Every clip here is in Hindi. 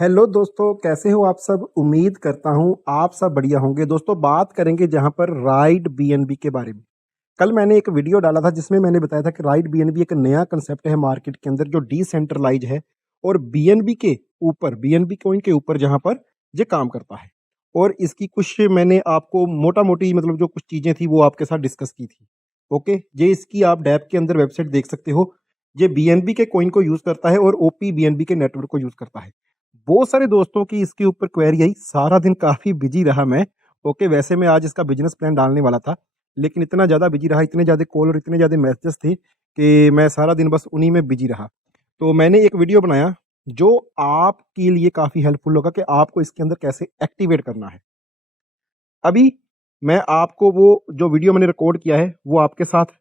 हेलो दोस्तों, कैसे हो आप सब। उम्मीद करता हूँ आप सब बढ़िया होंगे। दोस्तों, बात करेंगे जहाँ पर राइड बीएनबी के बारे में। कल मैंने एक वीडियो डाला था जिसमें मैंने बताया था कि राइड बीएनबी एक नया कंसेप्ट है मार्केट के अंदर जो डिसेंट्रलाइज है और बीएनबी के ऊपर, बीएनबी कॉइन के ऊपर जहाँ पर ये काम करता है। और इसकी कुछ मैंने आपको मोटा मोटी मतलब जो कुछ चीज़ें थी वो आपके साथ डिस्कस की थी। ओके, ये इसकी आप डैप के अंदर वेबसाइट देख सकते हो। ये बीएनबी के कॉइन को यूज़ करता है और ओपी बीएनबी के नेटवर्क को यूज़ करता है। बहुत सारे दोस्तों की इसके ऊपर क्वेरी आई, सारा दिन काफ़ी बिजी रहा मैं। ओके, वैसे मैं आज इसका बिजनेस प्लान डालने वाला था, लेकिन इतना ज़्यादा बिजी रहा, इतने ज़्यादा कॉल और इतने ज़्यादा मैसेजेस थे कि मैं सारा दिन बस उन्हीं में बिजी रहा। तो मैंने एक वीडियो बनाया जो आपके लिए काफ़ी हेल्पफुल होगा कि आपको इसके अंदर कैसे एक्टिवेट करना है। अभी मैं आपको वो जो वीडियो मैंने रिकॉर्ड किया है वो आपके साथ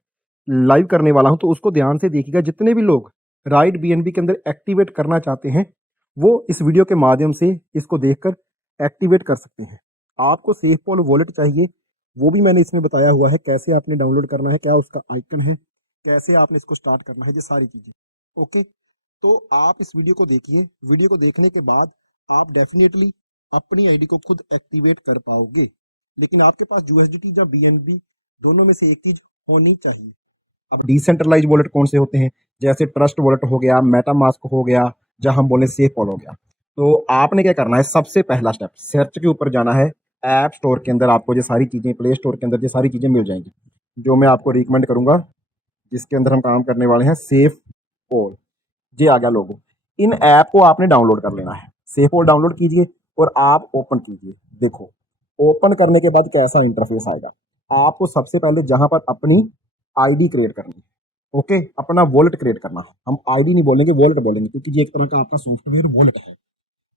लाइव करने वाला हूँ, तो उसको ध्यान से देखिएगा। जितने भी लोग राइट बीएनबी के अंदर एक्टिवेट करना चाहते हैं वो इस वीडियो के माध्यम से इसको देखकर एक्टिवेट कर सकते हैं। आपको सेफपॉल वॉलेट चाहिए, वो भी मैंने इसमें बताया हुआ है, कैसे आपने डाउनलोड करना है, क्या उसका आइकन है, कैसे आपने इसको स्टार्ट करना है, ये सारी चीज़ें। ओके, तो आप इस वीडियो को देखिए। वीडियो को देखने के बाद आप डेफिनेटली अपनी आईडी को खुद एक्टिवेट कर पाओगे, लेकिन आपके पास यूएसडीटी या बीएनबी दोनों में से एक चीज होनी चाहिए। अब डिसेंट्रलाइज वॉलेट कौन से होते हैं, जैसे ट्रस्ट वॉलेट हो गया, मेटामास्क हो गया, जहां हम बोले सेफ वॉल हो गया। तो आपने क्या करना है, सबसे पहला स्टेप सर्च के ऊपर जाना है। ऐप स्टोर के अंदर आपको ये सारी चीजें, प्ले स्टोर के अंदर ये सारी चीजें मिल जाएंगी जो मैं आपको रिकमेंड करूंगा, जिसके अंदर हम काम करने वाले हैं सेफ वॉल। ये आ गया लोगो। इन ऐप को आपने डाउनलोड कर लेना है। सेफ वॉल डाउनलोड कीजिए और आप ओपन कीजिए। देखो, ओपन करने के बाद कैसा इंटरफेस आएगा। आपको सबसे पहले जहां पर अपनी आईडी क्रिएट करनी है, ओके, अपना वॉलेट क्रिएट करना। हम आईडी नहीं बोलेंगे, वॉलेट बोलेंगे, क्योंकि ये एक तरह का आपका सॉफ्टवेयर वॉलेट है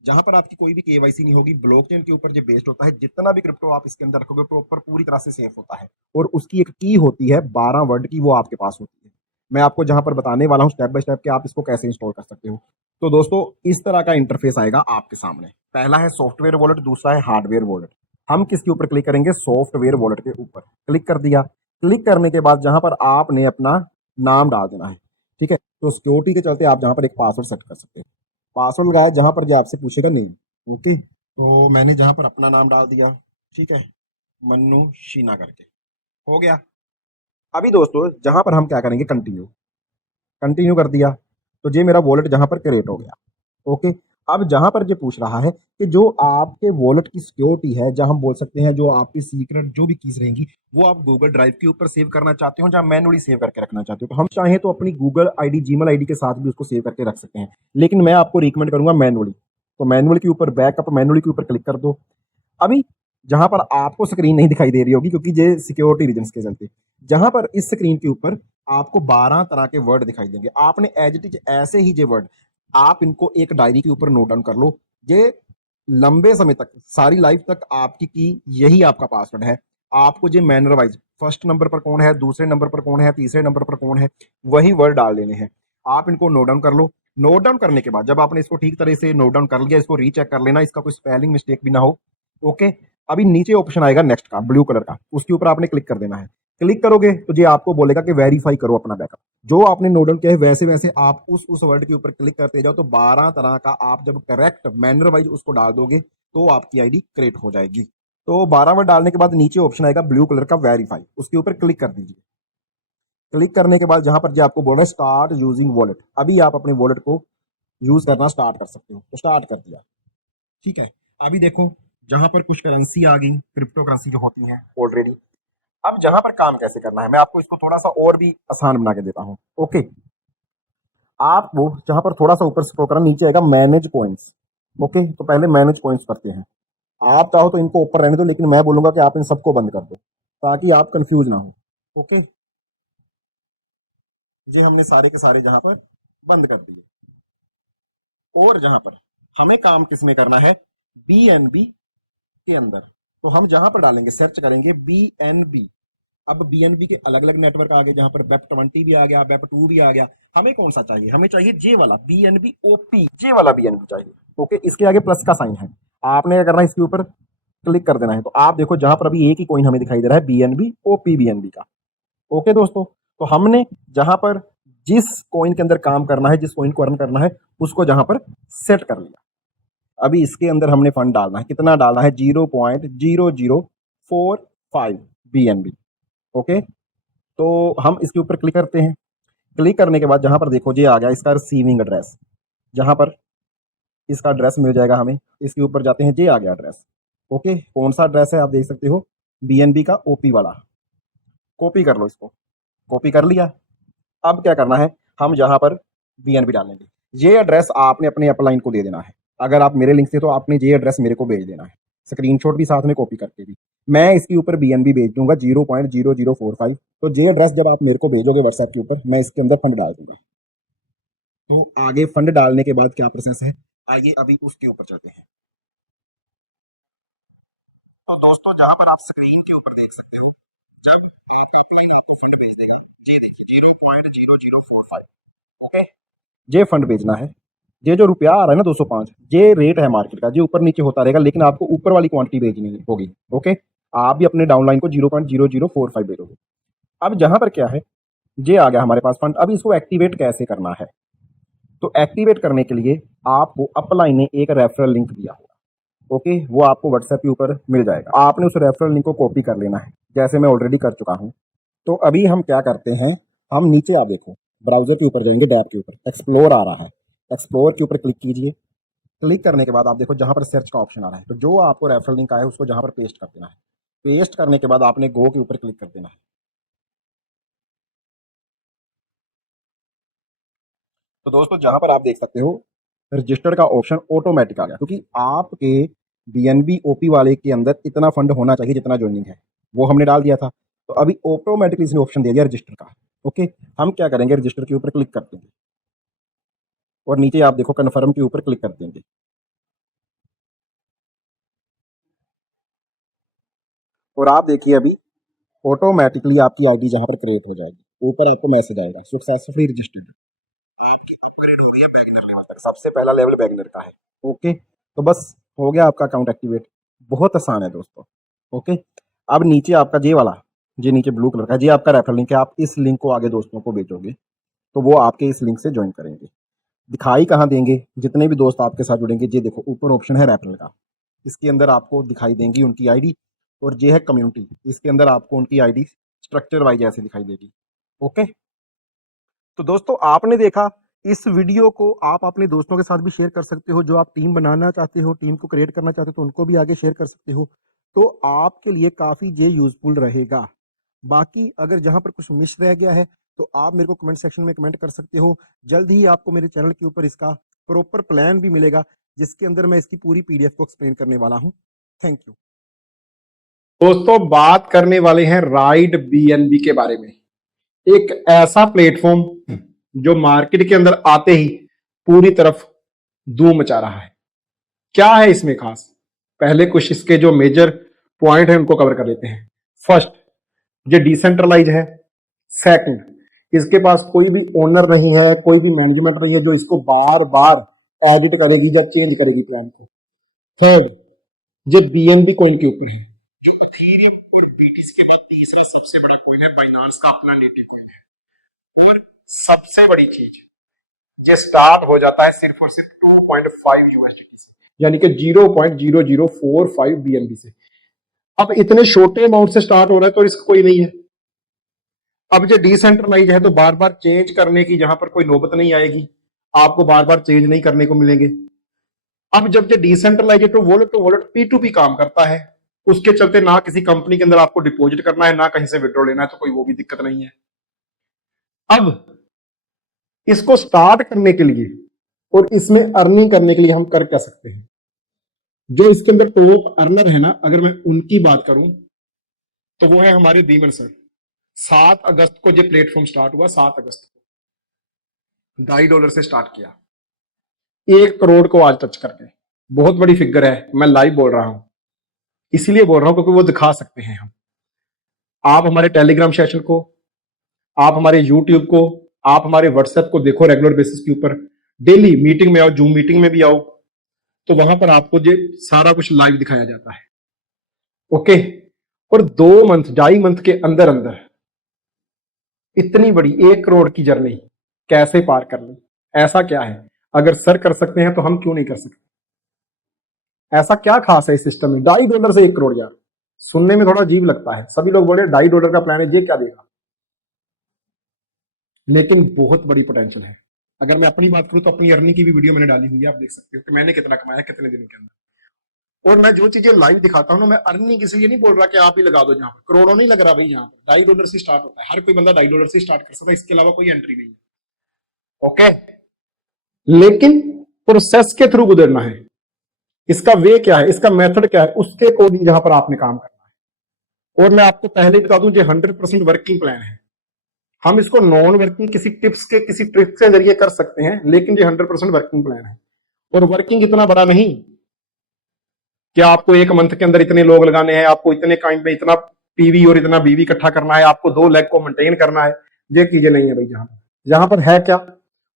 जहां पर आपकी कोई भी केवाईसी नहीं होगी। ब्लॉकचेन के ऊपर जो बेस्ड होता है, जितना भी क्रिप्टो आप इसके अंदर रखोगे प्रॉपर पूरी तरह से सेफ होता है। और उसकी एक की होती है 12 वर्ड की, वो आपके पास होती है। मैं आपको जहां पर बताने वाला हूं स्टेप बाय स्टेप कि आप इसको कैसे इंस्टॉल कर सकते हो। तो दोस्तों, इस तरह का इंटरफेस आएगा आपके सामने। पहला है सॉफ्टवेयर वॉलेट, दूसरा है हार्डवेयर वॉलेट। हम किसके ऊपर क्लिक करेंगे, सॉफ्टवेयर वॉलेट के ऊपर क्लिक कर दिया। क्लिक करने के बाद जहां पर आपने अपना नाम डाल देना है, ठीक है। तो सिक्योरिटी के चलते आप जहां पर एक पासवर्ड सेट कर सकते हैं। पासवर्ड लगाया जहां पर जो आपसे पूछेगा नहीं। ओके, तो मैंने जहां पर अपना नाम डाल दिया, ठीक है, मन्नू शीना करके, हो गया। अभी दोस्तों जहां पर हम क्या करेंगे, कंटिन्यू, कंटिन्यू कर दिया। तो ये मेरा वॉलेट जहां पर क्रिएट हो गया। ओके, अब जहां पर ये पूछ रहा है कि जो आपके वॉलेट की सिक्योरिटी है, जहां हम बोल सकते हैं जो आपकी सीक्रेट जो भी कीज रहेंगी वो आप गूगल ड्राइव के ऊपर सेव करना चाहते हो, जहां मैनुअली सेव करके रखना चाहते हो, तो हम चाहें तो अपनी गूगल आईडी, जीमेल आईडी के साथ भी उसको सेव करके रख सकते हैं। लेकिन मैं आपको रिकमेंड करूंगा मैनुअली। तो मैनुअल के ऊपर, बैकअप मैनुअली के ऊपर क्लिक कर दो। अभी जहां पर आपको स्क्रीन नहीं दिखाई दे रही होगी क्योंकि ये सिक्योरिटी रीजन के चलते, जहां पर इस स्क्रीन के ऊपर आपको 12 तरह के वर्ड दिखाई देंगे। आपने एज इट इज ऐसे ही ये वर्ड आप इनको एक डायरी के ऊपर नोट डाउन कर लो। ये लंबे समय तक, सारी लाइफ तक आपकी की यही आपका पासवर्ड है। आपको जो मैनर वाइज, फर्स्ट नंबर पर कौन है, दूसरे नंबर पर कौन है, तीसरे नंबर पर कौन है, वही वर्ड डाल देने हैं। आप इनको नोट डाउन कर लो। नोट डाउन करने के बाद जब आपने इसको ठीक तरह से नोट डाउन कर लिया, इसको रीचेक कर लेना, इसका कोई स्पेलिंग मिस्टेक भी ना हो। ओके, अभी नीचे ऑप्शन आएगा नेक्स्ट का, ब्लू कलर का, उसके ऊपर आपने क्लिक कर देना है। क्लिक करोगे तो ये आपको बोलेगा कि वेरीफाई करो अपना बैकअप। जो आपने नोट डाउन किया है वैसे वैसे आप उस वर्ड के ऊपर क्लिक करते जाओ। तो 12 तरह का आप जब करेक्ट मैनर वाइज उसको डाल दोगे तो आपकी आईडी क्रिएट हो जाएगी। तो 12 वर्ड डालने के बाद नीचे ऑप्शन आएगा ब्लू कलर का वेरीफाई, उसके ऊपर क्लिक कर दीजिए। क्लिक करने के बाद जहां पर जो आपको बोल रहा है स्टार्ट यूजिंग वॉलेट, अभी आप अपने वॉलेट को यूज करना स्टार्ट कर सकते हो। तो स्टार्ट कर दिया, ठीक है। अभी देखो जहां पर कुछ करेंसी आ गई, क्रिप्टो करेंसी जो होती है ऑलरेडी। अब जहां पर काम कैसे करना है, मैं आपको इसको थोड़ा सा और भी आसान बना के देता हूं। ओके, आप वो जहां पर थोड़ा सा ऊपर स्क्रॉल करना, नीचे आएगा मैनेज पॉइंट्स। ओके, तो पहले मैनेज पॉइंट्स करते हैं। आप चाहो तो इनको ऊपर रहने दो, लेकिन मैं बोलूंगा कि आप इन सबको बंद कर दो ताकि आप कंफ्यूज ना हो। ओके, ये हमने सारे के सारे जहां पर बंद कर दिए। और जहां पर हमें काम किसमें करना है, बीएनबी के अंदर। तो हम जहां पर डालेंगे, सर्च करेंगे बीएनबी। अब बीएनबी के अलग अलग नेटवर्क आ गए, जहां पर वेब 20 भी आ गया, वेब 2 भी आ गया। हमें कौन सा चाहिए, हमें चाहिए जे वाला बीएनबी ओपी, जे वाला बीएनबी चाहिए। ओके, इसके आगे प्लस का साइन है, आपने क्या करना है, इसके ऊपर क्लिक कर देना है। तो आप देखो जहां पर अभी एक ही कॉइन हमें दिखाई दे रहा है, बीएनबी ओपी बीएनबी का। ओके दोस्तों, तो हमने जहां पर जिस कॉइन के अंदर काम करना है, जिस कॉइन को अर्न करना है, उसको जहां पर सेट कर लिया। अभी इसके अंदर हमने फंड डालना है, कितना डालना है, 0.0045 BNB। ओके, तो हम इसके ऊपर क्लिक करते हैं। क्लिक करने के बाद जहां पर देखो ये आ गया इसका रिसीविंग एड्रेस, जहां पर इसका एड्रेस मिल जाएगा हमें। इसके ऊपर जाते हैं, ये आ गया एड्रेस। ओके, कौन सा एड्रेस है आप देख सकते हो, BNB का OP वाला। कॉपी कर लो इसको, कॉपी कर लिया। अब क्या करना है, हम यहाँ पर BNB डालेंगे। ये एड्रेस आपने अपने अपलाइन को दे देना है। अगर आप मेरे लिंक से तो आपने ये एड्रेस मेरे को भेज देना है, स्क्रीनशॉट भी साथ में कॉपी करके भी। मैं इसके ऊपर BNB भेज दूंगा 0.0045। तो ये एड्रेस जब आप मेरे को भेजोगे व्हाट्सएप के ऊपर, मैं इसके अंदर फंड डाल दूंगा। तो आगे फंड डालने के बाद क्या प्रोसेस है, आइए अभी उसके ऊपर चलते हैं। तो दोस्तों जहां पर आप स्क्रीन के ऊपर देख सकते हो, जब आपका आपको फंड भेज देगा, ये देखिए 0.0045। ओके, ये फंड भेजना है। ये जो रुपया आ रहा है ना 205, ये रेट है मार्केट का, ये ऊपर नीचे होता रहेगा, लेकिन आपको ऊपर वाली क्वांटिटी भेजनी होगी। ओके, आप भी अपने डाउनलाइन को 0.0045 भेजोगे। अब जहां पर क्या है, ये आ गया हमारे पास फंड। अब इसको एक्टिवेट कैसे करना है, तो एक्टिवेट करने के लिए आपको अपलाइन ने एक रेफरल लिंक दिया होगा। ओके, वो आपको व्हाट्सएप के ऊपर मिल जाएगा। आपने उस रेफरल लिंक को कॉपी कर लेना है, जैसे मैं ऑलरेडी कर चुका हूं। तो अभी हम क्या करते हैं, हम नीचे आप देखो ब्राउजर के ऊपर जाएंगे, टैब के ऊपर एक्सप्लोर आ रहा है, एक्सप्लोर के ऊपर क्लिक कीजिए। क्लिक करने के बाद आप देखो जहां पर सर्च का ऑप्शन आ रहा है, तो जो आपको रेफरल लिंक आया है उसको जहां पर पेस्ट कर देना है। पेस्ट करने के बाद आपने गो के ऊपर क्लिक कर देना है। तो दोस्तों जहां पर आप देख सकते हो रजिस्टर का ऑप्शन ऑटोमेटिक आ गया, क्योंकि आपके BNB OP वाले के अंदर इतना फंड होना चाहिए जितना ज्वाइनिंग है, वो हमने डाल दिया था। तो अभी ऑटोमेटिकली इसने ऑप्शन दे दिया रजिस्टर का। ओके, हम क्या करेंगे, रजिस्टर के ऊपर क्लिक कर देंगे और नीचे आप देखो कन्फर्म के ऊपर क्लिक कर देंगे। और आप देखिए अभी ऑटोमेटिकली आपकी आईडी जहां पर क्रिएट हो जाएगी, ऊपर आपको मैसेज आएगा सक्सेसफुली रजिस्टर्ड। आपकी अपग्रेड हो रही है बैगनर लेवल तक, सबसे पहला लेवल बैगनर का है। ओके, तो बस हो गया आपका अकाउंट एक्टिवेट। बहुत आसान है दोस्तों। ओके, अब नीचे आपका जे वाला, जे नीचे ब्लू कलर का, जे आपका रेफरल लिंक है। आप इस लिंक को आगे दोस्तों को भेजोगे तो वो आपके इस लिंक से ज्वाइन करेंगे। दिखाई कहाँ देंगे, जितने भी दोस्त आपके साथ जुड़ेंगे, ये देखो ऊपर ऑप्शन है रेफरल का, इसके अंदर आपको दिखाई देंगी उनकी आईडी। और ये है कम्युनिटी, इसके अंदर आपको उनकी आईडी स्ट्रक्चर वाइज ऐसे दिखाई देगी। ओके, तो दोस्तों आपने देखा, इस वीडियो को आप अपने दोस्तों के साथ भी शेयर कर सकते हो। जो आप टीम बनाना चाहते हो, टीम को क्रिएट करना चाहते हो, तो उनको भी आगे शेयर कर सकते हो। तो आपके लिए काफ़ी ये यूजफुल रहेगा। बाकी अगर जहां पर कुछ मिस रह गया है तो आप मेरे को कमेंट सेक्शन में कमेंट कर सकते हो। जल्द ही आपको मेरे चैनल के ऊपर इसका प्रॉपर प्लान भी मिलेगा, जिसके अंदर मैं इसकी पूरी PDF को एक्सप्लेन करने वाला हूं। थैंक यू दोस्तों, बात करने वाले हैं राइड BNB के बारे में। एक ऐसा प्लेटफॉर्म जो मार्केट के अंदर आते ही पूरी तरफ धूम मचा रहा है। क्या है इसमें खास, पहले कुछ इसके जो मेजर पॉइंट है उनको कवर कर लेते हैं। फर्स्ट, ये डिसेंट्रलाइज है। सेकंड, इसके पास कोई भी ओनर नहीं है, कोई भी मैनेजमेंट नहीं है जो इसको बार बार एडिट करेगी या चेंज करेगी प्लान को। थर्ड, ये BNB कॉइन के ऊपर है, जो इथेरियम और BTC के बाद तीसरा सबसे बड़ा कॉइन है। बाइनांस का अपना नेटिव कॉइन है। और सबसे बड़ी चीज, ये स्टार्ट हो जाता है सिर्फ और सिर्फ 2.5 USDT से, यानी कि 0.0045 BNB से। अब इतने छोटे अमाउंट से स्टार्ट हो रहा है तो रिस्क कोई नहीं है। अब जो डिसेंट्रलाइज है तो बार बार चेंज करने की जहां पर कोई नौबत नहीं आएगी, आपको बार बार चेंज नहीं करने को मिलेंगे। अब जब जो डिसेंट्रलाइज है तो वॉलेट P2P काम करता है, उसके चलते ना किसी कंपनी के अंदर आपको डिपॉजिट करना है, ना कहीं से विड्रॉ लेना है, तो कोई वो भी दिक्कत नहीं है। अब इसको स्टार्ट करने के लिए और इसमें अर्निंग करने के लिए हम कर क्या सकते हैं। जो इसके अंदर टॉप अर्नर है ना, अगर मैं उनकी बात करूं तो वो है हमारे दीमन सर। 7 अगस्त को जो प्लेटफॉर्म स्टार्ट हुआ, 7 अगस्त को $2.5 से स्टार्ट किया, 1 करोड़ को आज टच करके। बहुत बड़ी फिगर है, मैं लाइव बोल रहा हूं, इसीलिए बोल रहा हूं क्योंकि वो दिखा सकते हैं हम। आप हमारे टेलीग्राम सेशन को, आप हमारे यूट्यूब को, आप हमारे व्हाट्सएप को देखो रेगुलर बेसिस के ऊपर। डेली मीटिंग में आओ, जूम मीटिंग में भी आओ, तो वहां पर आपको ये सारा कुछ लाइव दिखाया जाता है। ओके, और 2 मंथ, 2.5 मंथ के अंदर अंदर इतनी बड़ी 1 करोड़ की जर्नी कैसे पार कर ली, ऐसा क्या है? अगर सर कर सकते हैं तो हम क्यों नहीं कर सकते? ऐसा क्या खास है इस सिस्टम में? $2.5 से 1 करोड़ यार, सुनने में थोड़ा अजीब लगता है। सभी लोग बोले $2.5 का प्लान है, ये क्या देगा? लेकिन बहुत बड़ी पोटेंशियल है। अगर मैं अपनी बात करूं तो अपनी अर्निंग की भी वीडियो मैंने डाली हुई है, आप देख सकते हो कि मैंने कितना कमाया कितने दिनों के अंदर। और मैं जो चीजें लाइव दिखाता हूं ना, मैं अर्निंग इसलिए नहीं बोल रहा कि आप ही लगा दो, जहां पर करोड़ों नहीं लग रहा भाई, यहाँ पर $2.5 से स्टार्ट होता है। हर कोई बंदा $2.5 से स्टार्ट कर सकता है, इसके अलावा कोई एंट्री नहीं है। ओके, लेकिन प्रोसेस के थ्रू गुजरना है। इसका वे क्या है, इसका मेथड क्या है, उसके अकॉर्डिंग जहां पर आपने काम करना है। और मैं आपको पहले बता दूं, ये 100% वर्किंग प्लान है। हम इसको नॉन वर्किंग किसी टिप्स के किसी ट्रिक्स के जरिए कर सकते हैं, लेकिन ये 100% वर्किंग प्लान है। और वर्किंग इतना बड़ा नहीं कि आपको 1 मंथ के अंदर इतने लोग लगाने हैं, आपको इतने काइंड में इतना पीवी और इतना बीवी इकट्ठा करना है, आपको 2 लाख को मेंटेन करना है। ये चीजें नहीं है भाई। जहां पर है क्या,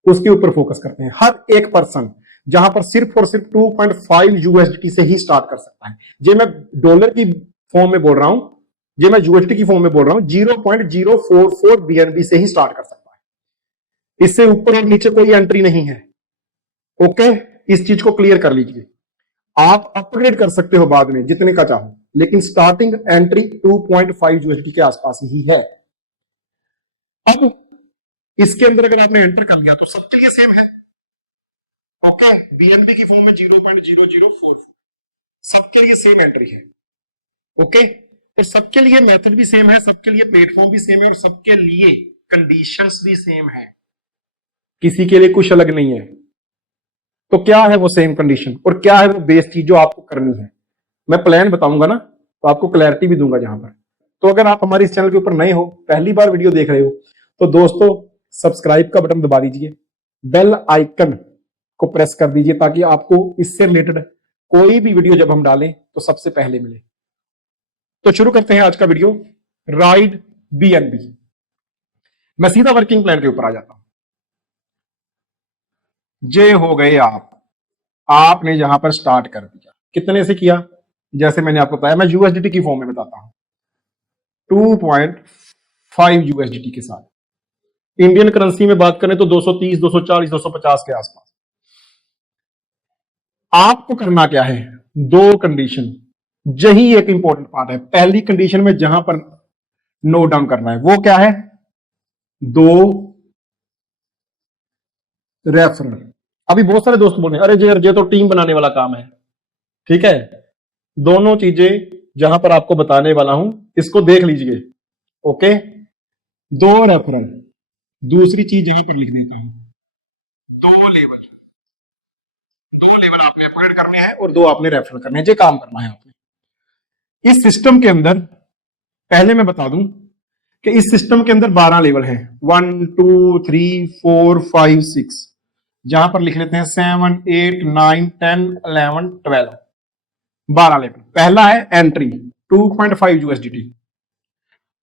उसके ऊपर फोकस करते हैं। हर एक पर्सन जहां पर सिर्फ और सिर्फ 2.5 यूएसडी से ही स्टार्ट कर सकता है। ये मैं डॉलर की फॉर्म में बोल रहा हूं, ये मैं यूएसडी की फॉर्म में बोल रहा हूं, 0.044 बीएनबी से ही स्टार्ट कर सकता है। इससे ऊपर और नीचे कोई एंट्री नहीं है। ओके, इस चीज को क्लियर कर लीजिए। आप अपग्रेड कर सकते हो बाद में जितने का चाहो, लेकिन स्टार्टिंग एंट्री 2.5 यूएसडी के आसपास ही है। अब इसके अंदर अगर आपने एंटर कर लिया तो सबके लिए सेम है। ओके, बीएनबी की फॉर्म में 0.0044 सबके लिए सेम एंट्री है। ओके, और सबके लिए मेथड भी सेम है, सबके लिए प्लेटफॉर्म भी सेम है, और सबके लिए कंडीशंस भी सेम है। किसी के लिए कुछ अलग नहीं है। तो क्या है वो सेम कंडीशन और क्या है वो बेस चीज जो आपको करनी है, मैं प्लान बताऊंगा ना, तो आपको क्लैरिटी भी दूंगा जहां पर। तो अगर आप हमारे इस चैनल के ऊपर नए हो, पहली बार वीडियो देख रहे हो, तो दोस्तों सब्सक्राइब का बटन दबा दीजिए, बेल आइकन को प्रेस कर दीजिए, ताकि आपको इससे रिलेटेड कोई भी वीडियो जब हम डालें तो सबसे पहले मिले। तो शुरू करते हैं आज का वीडियो, राइड बीएनबी। मैं सीधा वर्किंग प्लान के ऊपर आ जाता हूं। जे हो गए आपने जहां पर स्टार्ट कर दिया, कितने से किया? जैसे मैंने आपको बताया, मैं यूएसडीटी की फॉर्म में बताता हूं, 2.5 यूएसडीटी के साथ। इंडियन करेंसी में बात करें तो 230, 240, 250 के आसपास। आपको करना क्या है, 2 कंडीशन, यही एक इंपॉर्टेंट पार्ट है। पहली कंडीशन में जहां पर नोट डाउन करना है वो क्या है, 2 रेफरल। अभी बहुत सारे दोस्त बोल रहे हैं, अरे ये तो टीम बनाने वाला काम है। ठीक है, दोनों चीजें जहां पर आपको बताने वाला हूं, इसको देख लीजिए। Okay, 2 referral. दूसरी चीज यहां पर लिख देता हूं, 2 लेवल। 2 लेवल आपने अपग्रेड करने हैं और 2 आपने रेफरल करने हैं। ये काम करना है आपने इस सिस्टम के अंदर। पहले मैं बता दूं कि इस सिस्टम के अंदर 12 लेवल हैं, 1 2 3 4 5 6। जहां पर लिख लेते हैं 7 8 9 10 11 12, 12 लेवल। पहला है एंट्री 2.5 यूएसडीटी,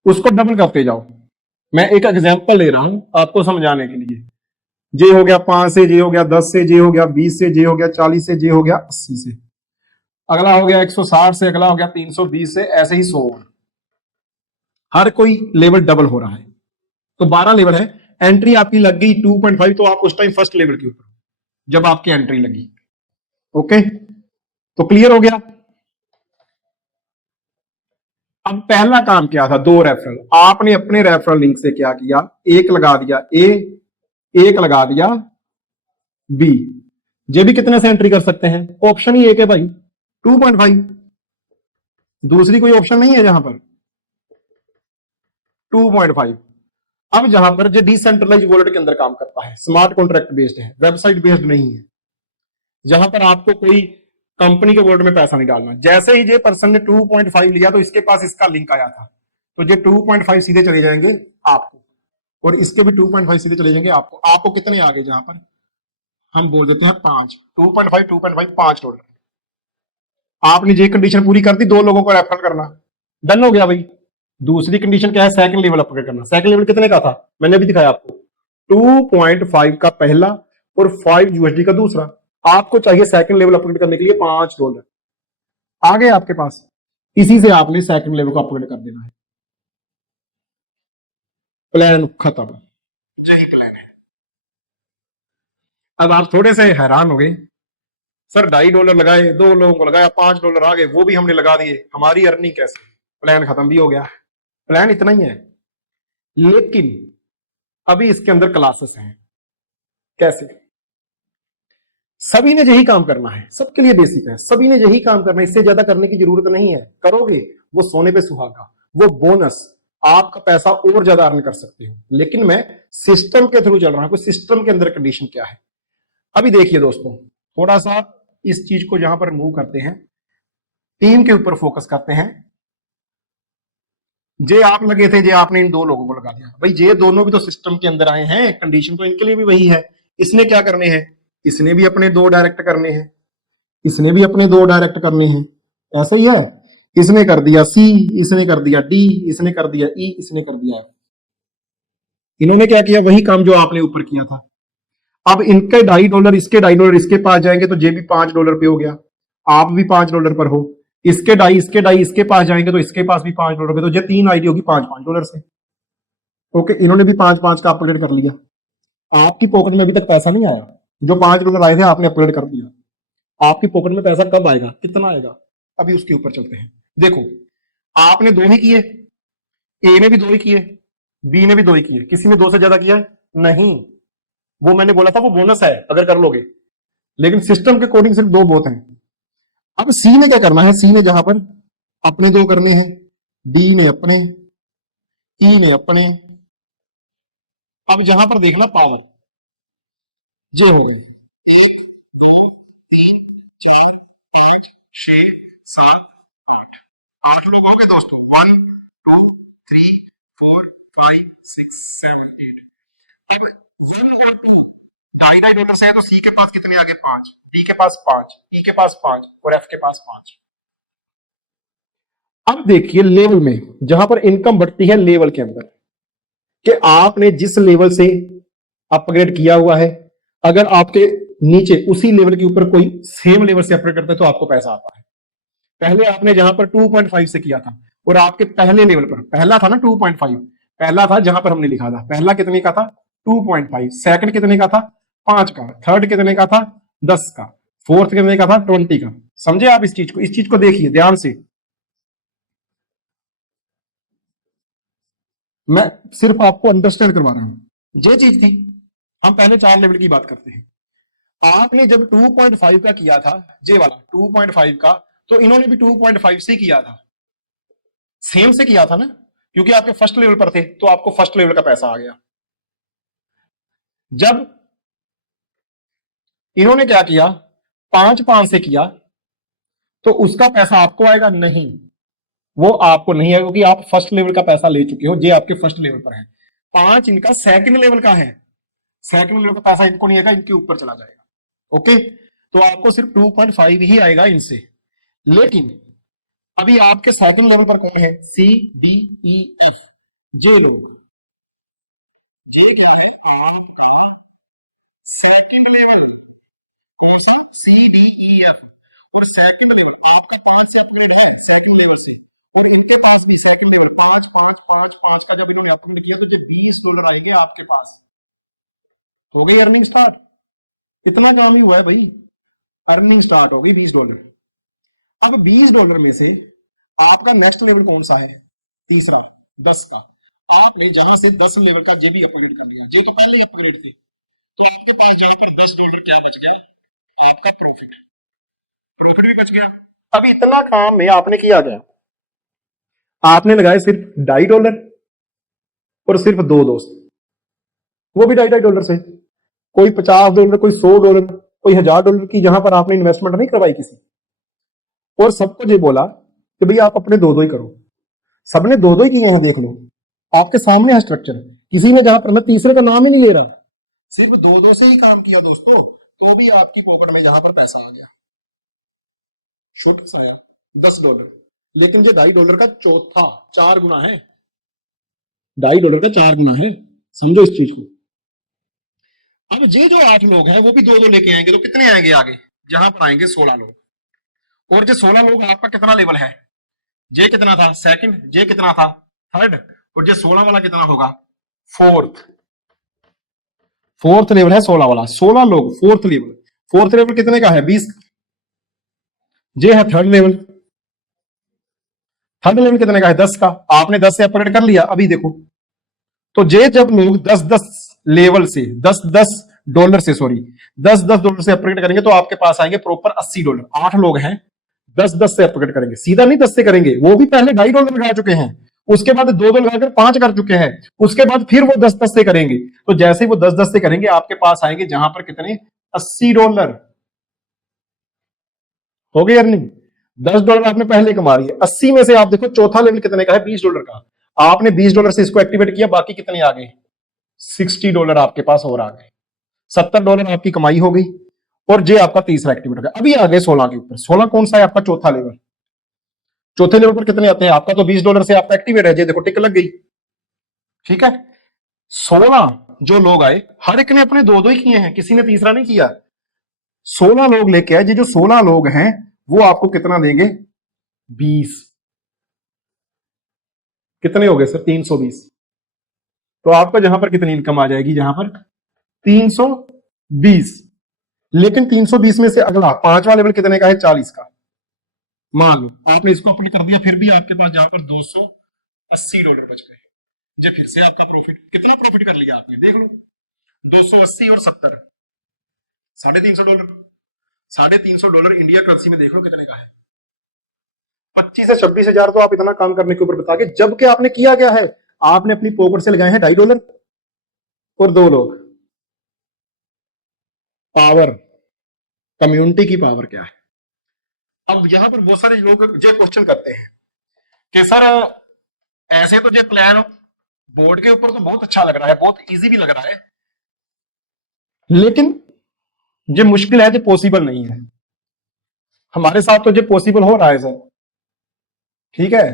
उसको डबल करते जाओ। मैं एक एग्जांपल ले रहा हूं आपको समझाने के लिए। जे हो गया 5 से, जे हो गया 10 से, जे हो गया 20 से, जे हो गया 40 से, जे हो गया 80 से, अगला हो गया 160 से, अगला हो गया 320 से, ऐसे ही 100। हर कोई लेवल डबल हो रहा है। तो 12 लेवल है। एंट्री आपकी लग गई 2.5, तो आप उस टाइम फर्स्ट लेवल के ऊपर जब आपकी एंट्री लगी। ओके, तो क्लियर हो गया। अब पहला काम क्या था, 2 रेफरल। आपने अपने रेफरल लिंक से क्या किया, एक लगा दिया ए, एक लगा दिया बी। ये भी कितने से एंट्री कर सकते हैं, ऑप्शन ही एक है भाई, 2.5। दूसरी कोई ऑप्शन नहीं है जहां पर, 2.5। अब जहां पर जो डिसेंट्रलाइज वॉलेट के अंदर काम करता है, स्मार्ट कॉन्ट्रैक्ट बेस्ड है, वेबसाइट बेस्ड नहीं है, जहां पर आपको कोई कंपनी के वॉलेट में पैसा नहीं डालना। जैसे ही ये पर्सन ने 2.5 लिया तो इसके पास इसका लिंक आया था, तो ये 2.5 सीधे चले जाएंगे आपको, और इसके भी 2.5 सीधे चले जाएंगे आपको। आपको कितने आ गए, जहां पर हम बोल देते हैं 5, 2.5 2.5 $5। आपने ये कंडीशन पूरी कर दी, 2 लोगों को रेफर करना, डन हो गया भाई। दूसरी कंडीशन क्या है, सेकंड लेवल अपग्रेड करना। सेकंड लेवल कितने का था, मैंने अभी दिखाया आपको, 2.5 का पहला और 5 यूएसडी का दूसरा। आपको चाहिए सेकंड लेवल अपग्रेड करने के लिए $5 आ गए आपके पास। इसी से आपने सेकंड लेवल को अपग्रेड कर देना है। प्लान खत्म, यही प्लान है। अब आप थोड़े से हैरान हो गए, सर $2.5 लगाए, 2 लोगों को लगाया, $5 आ गए, वो भी हमने लगा दिए, हमारी अर्निंग कैसे? प्लान खत्म भी हो गया। प्लान इतना ही है, लेकिन अभी इसके अंदर क्लासेस हैं। कैसे? सभी ने यही काम करना है, सबके लिए बेसिक है, सभी ने यही काम करना है, इससे ज्यादा करने की जरूरत नहीं है। करोगे वो सोने पे सुहागा, वो बोनस, आपका पैसा और ज्यादा अर्न कर सकते हो। लेकिन मैं सिस्टम के थ्रू चल रहा हूं, सिस्टम के अंदर कंडीशन क्या है। अभी देखिए दोस्तों, थोड़ा सा इस चीज को यहां पर मूव करते हैं, टीम के ऊपर फोकस करते हैं। जे आप लगे थे, जे आपने इन 2 लोगों को लगा दिया, भाई ये दोनों भी तो सिस्टम के अंदर आए हैं, कंडीशन तो इनके लिए भी वही है। इसने क्या करने हैं? इसने भी अपने 2 डायरेक्ट करने हैं, इसने भी अपने 2 डायरेक्ट करने हैं, ऐसा ही है। इसने कर दिया सी, इसने कर दिया डी, इसने कर दिया ई, इसने कर दिया एफ। इन्होंने क्या किया? वही काम जो आपने ऊपर किया था। अब इनके $2.5, इसके $2.5, इसके पास जाएंगे तो ये भी $5 पे हो गया, आप भी $5 पर हो। इसके डाई, इसके डाई, इसके पास जाएंगे तो इसके पास भी $5 पे, तो ये 3 आईडी होगी $5 से। ओके, इन्होंने भी 5 का अपग्रेड कर लिया। आपकी पॉकेट में अभी तक पैसा नहीं आया, जो $5 आए थे आपने अपग्रेड कर दिया। आपकी पॉकेट में पैसा कब आएगा, कितना आएगा, अभी उसके ऊपर चलते हैं। देखो, आपने 2 ही किए, ए ने भी 2 ही किए, बी ने भी 2 ही किए, किसी ने 2 से ज्यादा किया है नहीं। वो मैंने बोला था वो बोनस है अगर कर लोगे, लेकिन सिस्टम के अकॉर्डिंग सिर्फ 2 बहुत हैं। अब सी ने क्या करना है? सी ने जहां पर अपने 2 करने हैं, डी ने अपने, ई ने अपने। अब जहां पर देखना पावर, ये हो गए 1 2 3 4 5 6 7 8, 8 लोग हो गए दोस्तों। 1 2 3 4 5 6 7 8। अब 1 और 2 $2.5 से है, तो सी के पास कितने आ गए? 5, डी के पास 5, ई के पास 5 और एफ के पास 5। अब देखिए लेवल में, जहां पर इनकम बढ़ती है लेवल के अंदर, कि आपने जिस लेवल से अपग्रेड किया हुआ है, अगर आपके नीचे उसी लेवल के ऊपर कोई सेम लेवल से अपग्रेड करता है तो आपको पैसा आता है। पहले आपने जहां पर 2.5 से किया था, और आपके पहले लेवल पर, पहला था ना 2.5, पहला था जहां पर हमने लिखा था, पहला कितने का था? 2.5। सेकंड कितने का था? 5 का। थर्ड कितने का था? 10 का। फोर्थ कितने का था? 20 का। समझे आप इस चीज को? इस चीज को देखिए ध्यान से, मैं सिर्फ आपको अंडरस्टैंड करवा रहा हूं। ये चीज थी, हम पहले 4 लेवल की बात करते हैं। आपने जब 2.5 का किया था, ये वाला 2.5 का, तो इन्होंने भी 2.5 से किया था, सेम से किया था ना, क्योंकि आपके फर्स्ट लेवल पर थे तो आपको फर्स्ट लेवल का पैसा आ गया। जब इन्होंने क्या किया, 5 से किया, तो उसका पैसा आपको आएगा नहीं, वो आपको नहीं आएगा, क्योंकि आप फर्स्ट लेवल का पैसा ले चुके हो, ये आपके फर्स्ट लेवल पर है। 5 इनका सेकंड लेवल का है, सेकंड लेवल का पैसा इनको नहीं आएगा, इनके ऊपर चला जाएगा। ओके, तो आपको सिर्फ 2.5 ही आएगा इनसे। लेकिन अभी आपके सेकंड लेवल पर कौन है? सी डी ई एफ। जे लोग, जे क्या है? आपका सेकंड लेवल। कौन सा? C D E F. और सेकंड लेवल आपका 5 से अपग्रेड है, सेकंड लेवल से, और इनके पास भी सेकंड लेवल 5 5 5 5 का जब इन्होंने अपग्रेड किया तो ये $20 आएंगे आपके पास। हो गई अर्निंग स्टार्ट। कितना काम ही हुआ है भाई, अर्निंग स्टार्ट हो गई $20। अब $20 में से आपका नेक्स्ट लेवल कौन सा है? तीसरा, 10 का। आपने जहां से 10 लेवल का जे भी अपग्रेड कर लिया, जे के पहले ही अपग्रेड थे, तो आपके पास जहां पर $10 क्या बच गया? आपका प्रॉफिट, प्रॉफिट भी बच गया। अब इतना काम में आपने किया गया, आपने लगाए सिर्फ $2.5 और सिर्फ 2 दोस्त, वो भी $2.5 से, कोई $50, कोई $100, कोई $1000 की जहां पर आपने इन्वेस्टमेंट नहीं करवाई किसी, और सबको ये बोला कि भाई आप अपने 2 ही करो। सबने 2 ही किए हैं, देख लो आपके सामने है स्ट्रक्चर। किसी ने, जहां पर मैं तीसरे का नाम ही नहीं ले रहा, सिर्फ 2 से ही काम किया दोस्तों, तो भी आपकी पॉकेट में जहां पर पैसा आ गया, छोटा सा आया $10। लेकिन ये $2.5 का चौथा 4 गुना है, $2.5 का 4 गुना है, समझो इस चीज को। अब ये जो 8 लोग हैं वो भी 2 लेके आएंगे, तो कितने आएंगे आगे? जहां पर आएंगे 16 लोग, और जो 16 लोग आपका कितना लेवल है? जे कितना था? सेकंड। जे कितना था? थर्ड। और जो 16 वाला कितना होगा? फोर्थ। फोर्थ लेवल है 16 वाला, 16 लोग फोर्थ लेवल। फोर्थ लेवल कितने का है? 20। ये है थर्ड लेवल। थर्ड लेवल कितने का है? 10 का। आपने 10 से अपग्रेड कर लिया। अभी देखो, तो ये जब लोग 10-10 लेवल से 10-10 डॉलर से, सॉरी 10-10 डॉलर से अपग्रेड करेंगे तो आपके पास आएंगे प्रॉपर $80। 8 लोग हैं, 10-10 से अपग्रेड करेंगे, सीधा नहीं 10 से करेंगे, वो भी पहले $2.5 लगा चुके हैं, उसके बाद 2 लगाकर 5 कर चुके हैं, उसके बाद फिर वो 10-10 से करेंगे। तो जैसे ही वो 10-10 से करेंगे आपके पास आएंगे जहां पर कितने? $80 हो गई अर्निंग। $10 आपने पहले कमा लिए। 80 में से आप देखो चौथा लेवल कितने का है? $20 का। आपने $20 से इसको एक्टिवेट किया, बाकी कितने आ गए? $60 आपके पास और आ गए। $70 आपकी कमाई हो गई और जे आपका तीसरा एक्टिवेट हो गया। अभी आ गए 16 के ऊपर। 16 कौन सा है? आपका चौथा लेवल। चौथे लेवल पर कितने आते हैं? आपका तो $20 से आपका एक्टिवेट है, जे देखो टिक लग गई। ठीक है, 16 जो लोग आए, हर एक ने अपने 2-2 ही किए हैं, किसी ने तीसरा नहीं किया। 16 लोग लेके आए, जो 16 लोग हैं वो आपको कितना देंगे? 20। कितने हो गए सर? 320। तो आपका जहां पर कितनी इनकम आ जाएगी? जहां पर 320। लेकिन 320 में से अगला पांचवा लेवल कितने का है? 40 का। मान लो आपने इसको अपने कर दिया, फिर भी आपके पास जहां पर $280 बच गए। जो फिर से आपका प्रॉफिट, कितना प्रॉफिट कर लिया आपने? देख लो, 280 और 70, $350। $350 इंडिया करेंसी में देख लो कितने का है। 25 से 26 हजार तो आप इतना काम करने के ऊपर बता के, जबकि आपने किया क्या है? आपने अपनी पॉकेट से लगाए हैं $2.5 और 2 लोग। पावर, कम्युनिटी की पावर क्या है? अब यहां पर बहुत सारे लोग जो क्वेश्चन करते हैं कि सर ऐसे तो जो प्लान बोर्ड के ऊपर तो बहुत अच्छा लग रहा है, बहुत इजी भी लग रहा है, लेकिन जो मुश्किल है जो पॉसिबल नहीं है। हमारे साथ तो जो पॉसिबल हो रहा है सर, ठीक है,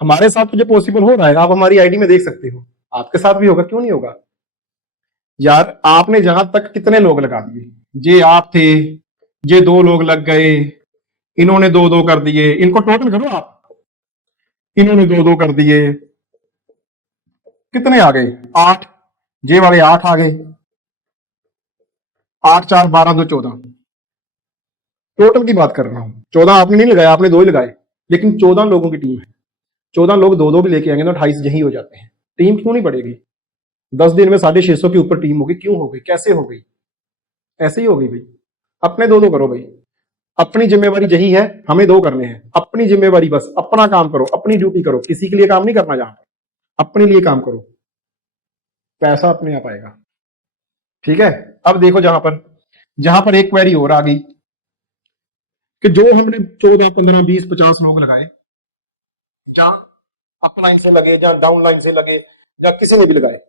हमारे साथ तो जो पॉसिबल हो रहा है, आप हमारी आईडी में देख सकते हो, आपके साथ भी होगा, क्यों नहीं होगा यार। आपने जहां तक कितने लोग लगा दिए, ये आप थे, ये 2 लोग लग गए, इन्होंने 2-2 कर दिए, इनको टोटल करो आप, इन्होंने 2-2 कर दिए, कितने आ गए? 8। जे वाले 8 आ गए, 8 4 12 2 14। टोटल की बात कर रहा हूं, 14 आपने नहीं लगाया, आपने 2 ही लगाए, लेकिन 14 लोगों की टीम है। 14 लोग 2-2 भी लेके आएंगे तो 28 यही हो जाते हैं। टीम क्यों नहीं बढ़ेगी? 10 दिन में 650 के ऊपर टीम होगी, क्यों हो गई? कैसे हो गई? ऐसे ही हो गई भाई। अपने 2-2 करो भाई, अपनी जिम्मेवारी यही है, हमें 2 करने हैं, अपनी जिम्मेवारी, बस अपना काम करो, अपनी ड्यूटी करो, किसी के लिए काम नहीं करना, जहां पर अपने लिए काम करो, पैसा अपने आप आएगा। ठीक है, अब देखो जहां पर एक क्वेरी और आ गई कि जो हमने 14 15 20 50 लोग लगाए, जहां अप लाइन से लगे, जहां डाउन लाइन से लगे, जहां किसी ने भी लगाए,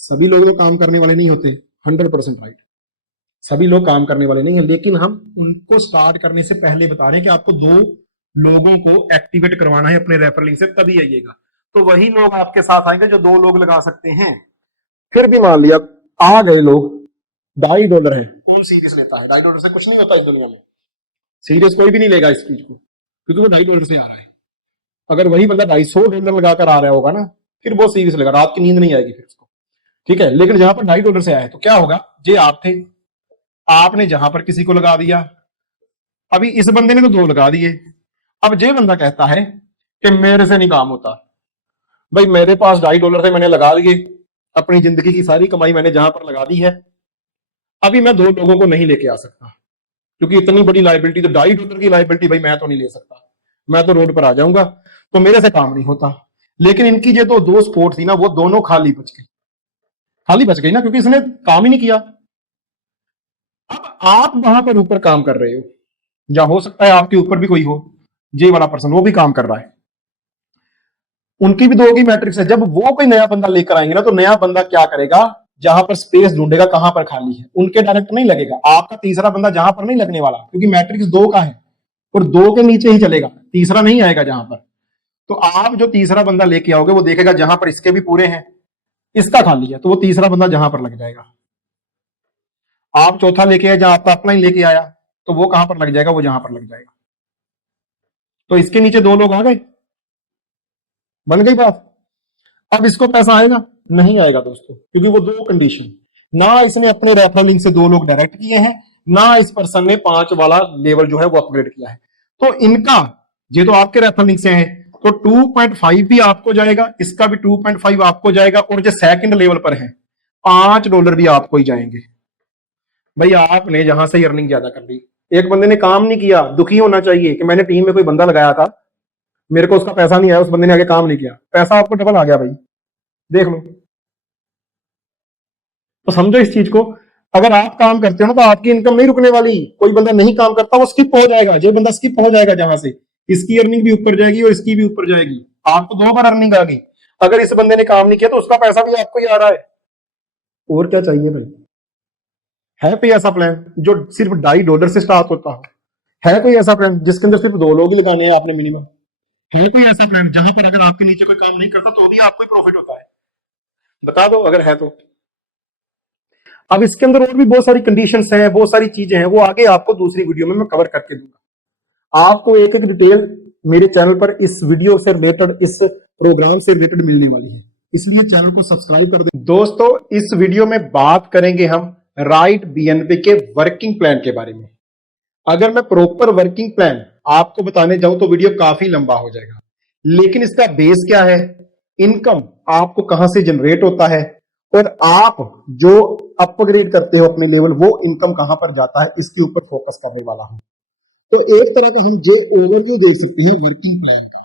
सभी लोग तो काम करने वाले नहीं होते। 100% राइट, सभी लोग काम करने वाले नहीं है, लेकिन हम उनको स्टार्ट करने से पहले बता रहे हैं कि आपको 2 लोगों को एक्टिवेट करवाना है अपने रेफरल लिंक से, तभी आइएगा। तो वही लोग आपके साथ आएंगे जो 2 लोग लगा सकते हैं। फिर भी मान लिया आ गए लोग, $2.5 है, कौन सीरियस लेता है? $2.5 से कुछ नहीं होता इस दुनिया में, सीरियस कोई भी नहीं लेगा इस चीज को, क्योंकि वो $2.5 से आ रहा है। अगर वही बंदा $250 लगाकर आ रहा होगा ना, फिर वो सीरियस लेगा, रात की नींद नहीं आएगी फिर उसको। ठीक है, लेकिन जहां पर $2.5 से आया है तो क्या होगा? जे आप थे, आपने जहां पर किसी को लगा दिया, अभी इस बंदे ने तो 2 लगा दिए, अब जे बंदा कहता है कि मेरे से नहीं काम होता, भाई मेरे पास $2.5 थे, मैंने लगा लिए, अपनी जिंदगी की सारी कमाई मैंने जहां पर लगा दी है, अभी मैं 2 लोगों को नहीं लेके आ सकता, क्योंकि इतनी बड़ी लाइबिलिटी, तो $2.5 की लाइबिलिटी भाई मैं तो नहीं ले सकता, मैं तो रोड पर आ जाऊंगा, तो मेरे से काम नहीं होता। लेकिन इनकी जो तो 2 स्पोर्ट थी ना, वो दोनों खाली बच गई, खाली बच गई ना, क्योंकि इसने काम ही नहीं किया। अब आप वहां पर ऊपर काम कर रहे हो, या हो सकता है आपके ऊपर भी कोई हो, जे वाला पर्सन, वो भी काम कर रहा है, उनकी भी 2 की मैट्रिक्स है। जब वो कोई नया बंदा लेकर आएंगे ना, तो नया बंदा क्या करेगा? जहां पर स्पेस ढूंढेगा, कहां पर खाली है, उनके डायरेक्ट नहीं लगेगा, आपका तीसरा बंदा जहां पर नहीं लगने वाला, क्योंकि मैट्रिक्स 2 का है और 2 के नीचे ही चलेगा, तीसरा नहीं आएगा जहां पर। तो आप जो तीसरा बंदा लेके आओगे, वो देखेगा जहां पर इसके भी पूरे हैं, इसका खाली है, तो वो तीसरा बंदा जहां पर लग जाएगा। आप चौथा लेके आए, जहां आपका अपलाइन लेके आया, तो वो कहां पर लग जाएगा? वो जहां पर लग जाएगा। तो इसके नीचे 2 लोग आ गए, बन गई बात। अब इसको पैसा आएगा? नहीं आएगा दोस्तों, क्योंकि वो 2 कंडीशन, ना इसने अपने रेफरल लिंक से 2 लोग डायरेक्ट किए हैं, ना इस पर्सन ने 5 वाला लेवल जो है वो अपग्रेड किया है। तो इनका ये तो आपके रेफरल लिंक से हैं, तो 2.5 भी आपको जाएगा, इसका भी 2.5 आपको जाएगा, और जो सेकंड लेवल पर है $5 भी आपको ही जाएंगे। भाई आपने जहां से अर्निंग ज्यादा कर ली, एक बंदे ने काम नहीं किया, दुखी होना चाहिए कि मैंने टीम में कोई बंदा लगाया था, मेरे को उसका पैसा नहीं आया, उस बंदे ने आगे काम नहीं किया, पैसा आपको डबल आ गया भाई, देख लो। तो समझो इस चीज को, अगर आप काम करते हो ना तो आपकी इनकम नहीं रुकने वाली। कोई बंदा नहीं काम करता वो स्किप हो जाएगा, जो बंदा स्किप हो जाएगा जहां से, इसकी अर्निंग भी ऊपर जाएगी और इसकी भी ऊपर जाएगी, आपको 2 बार अर्निंग आ गई। अगर इस बंदे ने काम नहीं किया तो उसका पैसा भी आपको ही आ रहा है, और क्या चाहिए भाई। है कोई ऐसा प्लान जो सिर्फ $2.5 से स्टार्ट होता हो? है कोई ऐसा प्लान जिसके अंदर सिर्फ 2 लोग ही लगाने हैं आपने मिनिमम? है कोई ऐसा प्लान जहां पर अगर आपके नीचे कोई काम नहीं करता तो भी आपको ही प्रॉफिट होता है? बता दो अगर है तो। अब इसके अंदर और भी बहुत सारी कंडीशंस हैं, बहुत सारी चीजें हैं, वो आगे आपको दूसरी वीडियो में मैं कवर करके दूंगा। आपको एक एक डिटेल मेरे चैनल पर इस वीडियो से रिलेटेड, इस प्रोग्राम से रिलेटेड मिलने वाली है, इसलिए चैनल को सब्सक्राइब कर दें। दोस्तों इस वीडियो में बात करेंगे हम राइट बीएनबी के वर्किंग प्लान के बारे में। अगर मैं प्रॉपर वर्किंग प्लान आपको बताने जाऊं तो वीडियो काफी लंबा हो जाएगा, लेकिन इसका बेस क्या है, इनकम आपको कहां से जनरेट होता है, और आप जो अपग्रेड करते हो अपने लेवल, वो इनकम कहां पर जाता है, इसके ऊपर फोकस करने वाला हूं। तो एक तरह का हम जो ओवरव्यू देख सकते हैं वर्किंग प्लान का,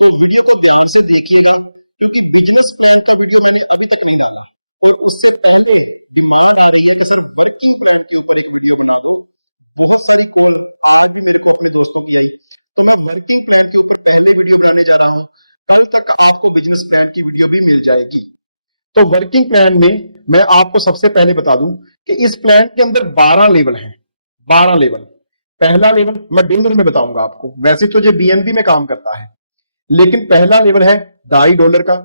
तो वीडियो को ध्यान से देखिएगा, क्योंकि बिजनेस प्लान का वीडियो मैंने अभी तक नहीं डाला, और उससे पहले डिमांड आ रही है कि सर वर्किंग प्लान के ऊपर एक वीडियो बना दो। बहुत सारी कॉल आज भी मेरे को अपने दोस्तों की आई कि मैं वर्किंग प्लान के ऊपर पहले वीडियो बनाने जा रहा हूं, कल तक आपको बिजनेस प्लान की वीडियो भी मिल जाएगी। तो वर्किंग प्लान में मैं आपको सबसे पहले बता दूं कि इस प्लान के अंदर 12 लेवल हैं, 12 लेवल। पहला लेवल मैं डिनर में बताऊंगा आपको, वैसे तो जो बीएनबी में काम करता है, लेकिन पहला लेवल है $2.5 का,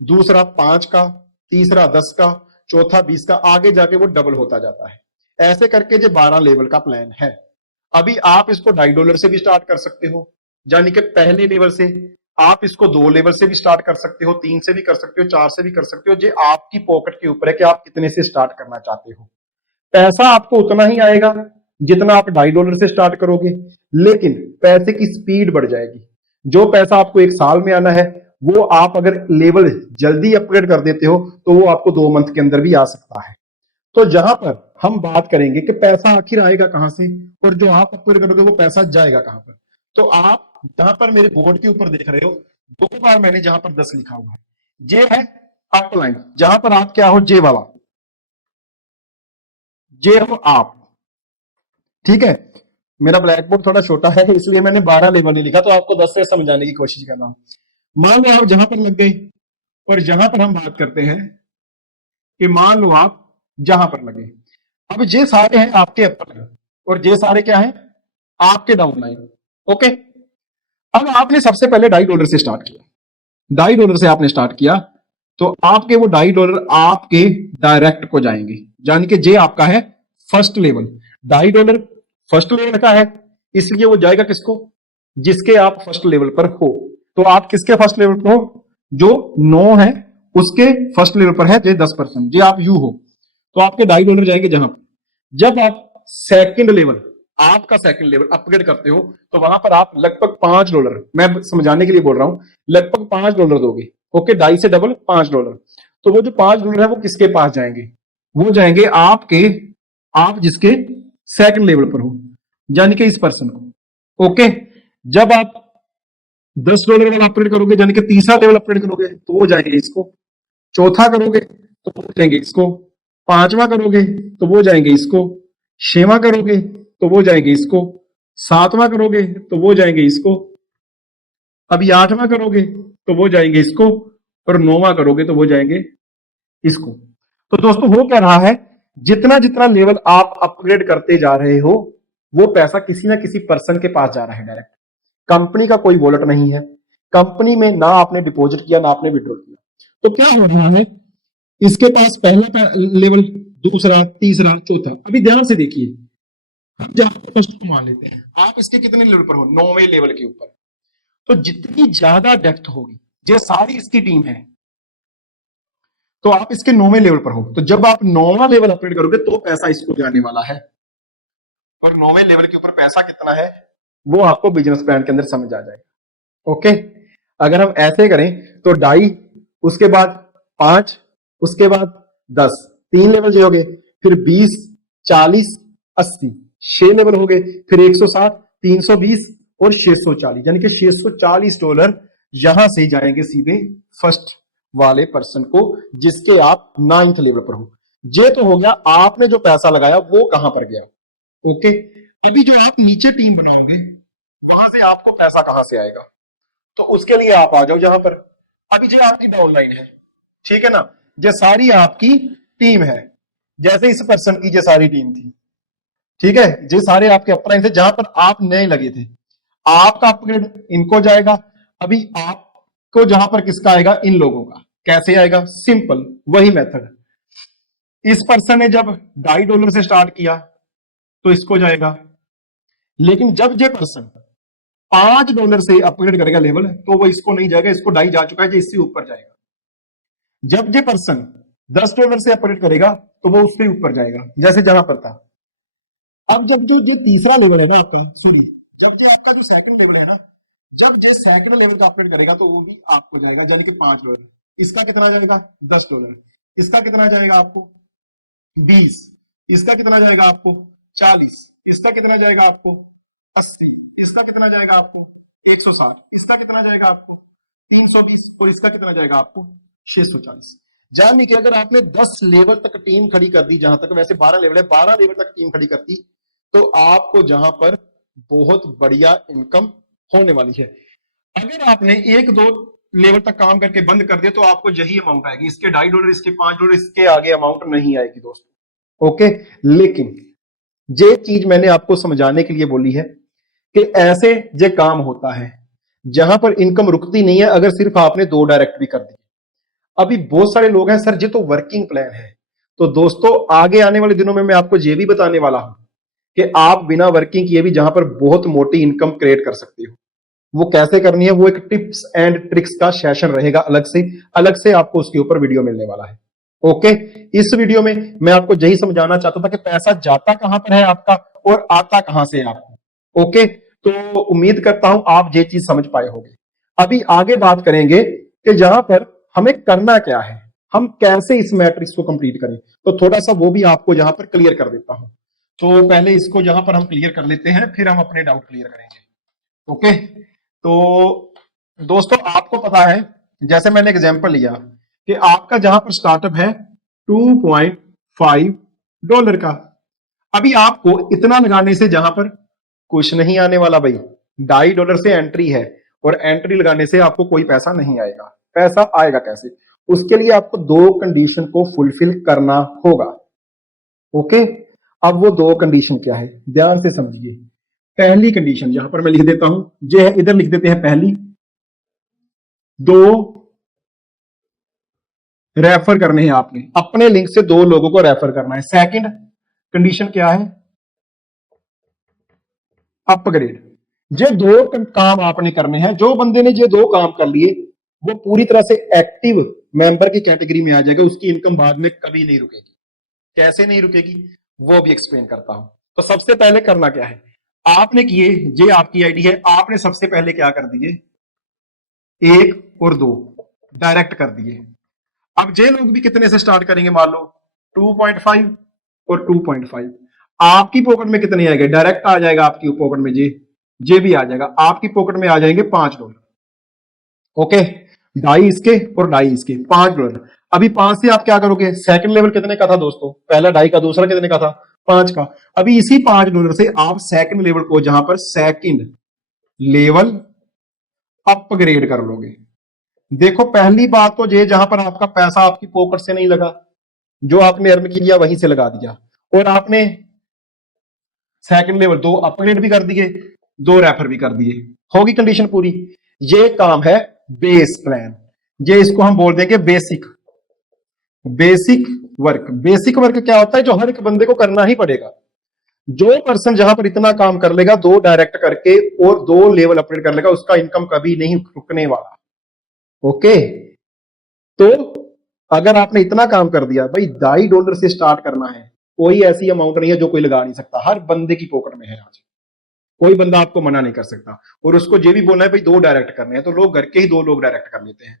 दूसरा 5 का, तीसरा 10 का, चौथा 20 का, आगे जाके वो डबल होता जाता है। ऐसे करके जो 12 लेवल का प्लान है, अभी आप इसको $2.5 से भी स्टार्ट कर सकते हो, यानी कि पहले लेवल से। आप इसको 2 लेवल से भी स्टार्ट कर सकते हो, 3 से भी कर सकते हो, 4 से भी कर सकते हो, जो आपकी पॉकेट के ऊपर है कि आप कितने से स्टार्ट करना चाहते हो। पैसा आपको उतना ही आएगा जितना आप $2.5 से स्टार्ट करोगे, लेकिन पैसे की स्पीड बढ़ जाएगी। जो पैसा आपको 1 साल में आना है, वो आप अगर लेवल जल्दी अपग्रेड कर देते हो तो वो आपको 2 मंथ के अंदर भी आ सकता है। तो जहां पर हम बात करेंगे कि पैसा आखिर आएगा कहां से, और जो आप अपग्रेड करोगे वो पैसा जाएगा कहां पर, तो आप जहां पर मेरे बोर्ड के ऊपर देख रहे हो 2 बार मैंने जहां पर 10 लिखा हुआ है, जे है अपलाइन, जहां पर आप क्या हो, जे वाला, जे हो आप, ठीक है। मेरा ब्लैक बोर्ड थोड़ा छोटा है इसलिए मैंने 12 लेवल नहीं लिखा, तो आपको 10 से समझाने की कोशिश कर रहा हूं। मान लो आप जहां पर लग गए, और जहां पर हम बात करते हैं कि मान लो आप जहां पर लगे, अब ये सारे हैं आपके अपर लाइन, और ये सारे क्या हैं, आपके डाउन लाइन। ओके, अब आपने सबसे पहले $2.5 से स्टार्ट किया, $2.5 से आपने स्टार्ट किया, तो आपके वो $2.5 आपके डायरेक्ट को जाएंगे, यानी कि जे आपका है फर्स्ट लेवल। $2.5 फर्स्ट लेवल का है, इसलिए वो जाएगा किसको, जिसके आप फर्स्ट लेवल पर हो। तो आप किसके फर्स्ट लेवल पर हो, जो 9 है उसके फर्स्ट लेवल पर है, जे 10%, जे आप यू हो, तो आपके $2.5 जाएंगे। जहां जब आप सेकंड लेवल, आपका सेकंड लेवल अपग्रेड करते हो, तो वहां पर आप लगभग $5, मैं समझाने के लिए बोल रहा हूं, लगभग $5 दोगे। ओके, 2.5 से डबल $5, तो वो जो $5 है वो किसके पास जाएंगे, वो जाएंगे आपके, आप जिसके सेकंड लेवल पर हो, यानी कि इस पर्सन को। ओके, जब आप $10 वाला अपग्रेड करोगे, यानी कि तीसरा लेवल अपग्रेड करोगे, तो वो जाएंगे इसको, चौथा करोगे तो वो जाएंगे इसको, पांचवा करोगे तो वो जाएंगे इसको, छठवां करोगे तो वो जाएंगे इसको, सातवां करोगे तो वो जाएंगे इसको, अभी 8वां करोगे तो वो जाएंगे इसको, और 9वां करोगे तो वो जाएंगे इसको। तो दोस्तों हो क्या रहा है, जितना जितना लेवल आप अपग्रेड करते जा रहे हो, वो पैसा किसी ना किसी पर्सन के पास जा रहा है डायरेक्ट। कंपनी का कोई वॉलेट नहीं है, कंपनी में ना आपने डिपॉजिट किया ना आपने विड्रॉ किया। तो क्या हो रहा है, इसके पास पहला लेवल, दूसरा, तीसरा, चौथा। अभी ध्यान से देखिए, हम जहां फर्स्ट को मान लेते हैं, आप इसके कितने लेवल पर हो, 9वें लेवल के ऊपर। तो जितनी ज्यादा डेप्थ होगी, जो सारी इसकी टीम है, तो आप इसके 9वें लेवल पर हो, तो जब आप 9वां लेवल अपग्रेड करोगे तो पैसा इसको जाने वाला है। और 9वें लेवल के ऊपर पैसा कितना है, वो आपको बिजनेस प्लान के अंदर समझ आ जाएगा। ओके, अगर हम ऐसे करें तो 2.5, उसके बाद 5, उसके बाद 10, 3 लेवल जो हो गए, फिर 20, 40, 80, 6 लेवल हो गए, फिर 160, 320 और 640, यानी कि $640 यहां से जाएंगे सीधे फर्स्ट वाले पर्सन को, जिसके आप 9th लेवल पर हो। ये तो हो गया आपने जो पैसा लगाया वो कहां पर गया। ओके, अभी जो आप नीचे टीम बनाओगे वहां से आपको पैसा कहां से आएगा, तो उसके लिए आप आ जाओ जहां पर। अभी जो आपकी डाउनलाइन है, ठीक है ना, ये सारी आपकी टीम है, जैसे इस पर्सन की ये सारी टीम थी, ठीक है, ये सारे आपके अपलाइन थे जहां पर आप नए लगे थे। आपका अपग्रेड इनको जाएगा, अभी आपको जहां पर किसका आएगा, इन लोगों का। कैसे आएगा, सिंपल, वही मेथड। इस पर्सन ने जब $2.5 से स्टार्ट किया तो इसको जाएगा, लेकिन जब ये पर्सन $5 से अपग्रेड करेगा लेवल, तो वो इसको नहीं जाएगा, इसको 2.5 जा चुका है, जो इससे ऊपर जाएगा। जब ये पर्सन $10 से अपग्रेड करेगा तो वो उससे ऊपर जाएगा, जैसे जहां पर था। अब जब जो तीसरा लेवल है ना आपका, सॉरी, जब ये आपका जो सेकंड लेवल है ना, जब ये सेकंड लेवल का अपग्रेड करेगा तो वो भी आपको जाएगा, यानी कि $5। इसका कितना जाएगा, $10। इसका कितना जाएगा आपको, 20। इसका कितना जाएगा आपको, 40। इसका कितना जाएगा आपको, 80। इसका कितना जाएगा आपको, 160। इसका कितना जाएगा आपको, 320। और इसका कितना जाएगा आपको, 640। यानी कि अगर आपने 10 लेवल तक टीम खड़ी कर दी, जहां तक वैसे 12 लेवल है, 12 लेवल तक टीम खड़ी कर दी, तो आपको जहां पर बहुत बढ़िया इनकम होने वाली है। अगर आपने 1-2 लेवल तक काम करके बंद कर दिया तो आपको यही अमाउंट आएगी, इसके $2.5, इसके $5, इसके आगे अमाउंट नहीं आएगी दोस्तों। ओके, लेकिन ये चीज मैंने आपको समझाने के लिए बोली है कि ऐसे ये काम होता है जहां पर इनकम रुकती नहीं है, अगर सिर्फ आपने 2 डायरेक्ट भी कर दी। अभी बहुत सारे लोग हैं, सर ये तो वर्किंग प्लान है। तो दोस्तों आगे आने वाले दिनों में मैं आपको ये भी बताने वाला हूं कि आप बिना वर्किंग किए भी जहां पर बहुत मोटी इनकम क्रिएट कर सकते हो। वो कैसे करनी है, वो एक टिप्स एंड ट्रिक्स का सेशन रहेगा, अलग से आपको उसके ऊपर वीडियो मिलने वाला है। ओके, इस वीडियो में मैं आपको यही समझाना चाहता था कि पैसा जाता कहां पर है आपका और आता कहां से है आपको। ओके, तो उम्मीद करता हूं आप ये चीज समझ पाए होंगे। अभी आगे बात करेंगे कि यहां पर हमें करना क्या है, हम कैसे इस मैट्रिक्स को कंप्लीट करें, तो थोड़ा सा वो भी आपको यहां पर क्लियर कर देता हूं। तो पहले इसको यहां पर हम क्लियर कर लेते हैं, फिर हम अपने डाउट क्लियर करेंगे। ओके, तो दोस्तों आपको पता है, जैसे मैंने एग्जांपल लिया कि आपका जहां पर स्टार्टअप है $2.5 का, अभी आपको इतना लगाने से जहां पर कुछ नहीं आने वाला भाई, $2.5 से एंट्री है, और एंट्री लगाने से आपको कोई पैसा नहीं आएगा। पैसा आएगा कैसे, उसके लिए आपको 2 कंडीशन को फुलफिल करना होगा। ओके, अब वो 2 कंडीशन क्या है, ध्यान से समझिए। पहली कंडीशन यहां पर मैं लिख देता हूं, जो है इधर लिख देते हैं, पहली 2 रेफर करने हैं आपने, अपने लिंक से 2 लोगों को रेफर करना है। सेकंड कंडीशन क्या है, अपग्रेड। ये 2 काम आपने करने हैं। जो बंदे ने ये 2 काम कर लिए वो पूरी तरह से एक्टिव मेंबर की कैटेगरी में आ जाएगा, उसकी इनकम बाद में कभी नहीं रुकेगी। कैसे नहीं रुकेगी वो भी एक्सप्लेन करता हूं। तो सबसे पहले करना क्या है, आपने किए, ये आपकी आईडी है, आपने सबसे पहले क्या कर दिए, 1 और 2 डायरेक्ट कर दिए। अब ये लोग भी कितने से स्टार्ट करेंगे, मान लो 2.5 और 2.5। आपकी पॉकेट में कितने आएंगे, डायरेक्ट आ जाएगा आपकी पॉकेट में, जे भी आ जाएगा, आपकी पॉकेट में आ जाएंगे $5। ओके, 2.5 इसके और 2.5 इसके, $5। अभी 5 से आप क्या करोगे, सेकंड लेवल कितने का था दोस्तों, पहला 2.5 का, दूसरा कितने का था, 5 का। अभी इसी $5 से आप सेकंड लेवल को, जहां पर सेकंड लेवल अपग्रेड कर लोगे। देखो पहली बात तो ये, जहां पर आपका पैसा आपकी पॉकेट से नहीं लगा, जो आपने अर्न किया वहीं से लगा दिया, और आपने सेकंड लेवल 2 अपग्रेड भी कर दिए, 2 रेफर भी कर दिए, होगी कंडीशन पूरी। ये काम है बेस प्लान, ये इसको हम बोल देंगे बेसिक वर्क। बेसिक वर्क क्या होता है, जो हर एक बंदे को करना ही पड़ेगा। जो पर्सन जहां पर इतना काम कर लेगा, 2 डायरेक्ट करके और 2 लेवल अपग्रेड कर लेगा, उसका इनकम कभी नहीं रुकने वाला। ओके, तो अगर आपने इतना काम कर दिया भाई, $2.5 से स्टार्ट करना है, कोई ऐसी अमाउंट नहीं है जो कोई लगा नहीं सकता, हर बंदे की पॉकेट में है आज। कोई बंदा आपको मना नहीं कर सकता। और उसको ये भी बोलना है भाई 2 डायरेक्ट करने हैं तो लोग घर के ही 2 लोग डायरेक्ट कर लेते हैं।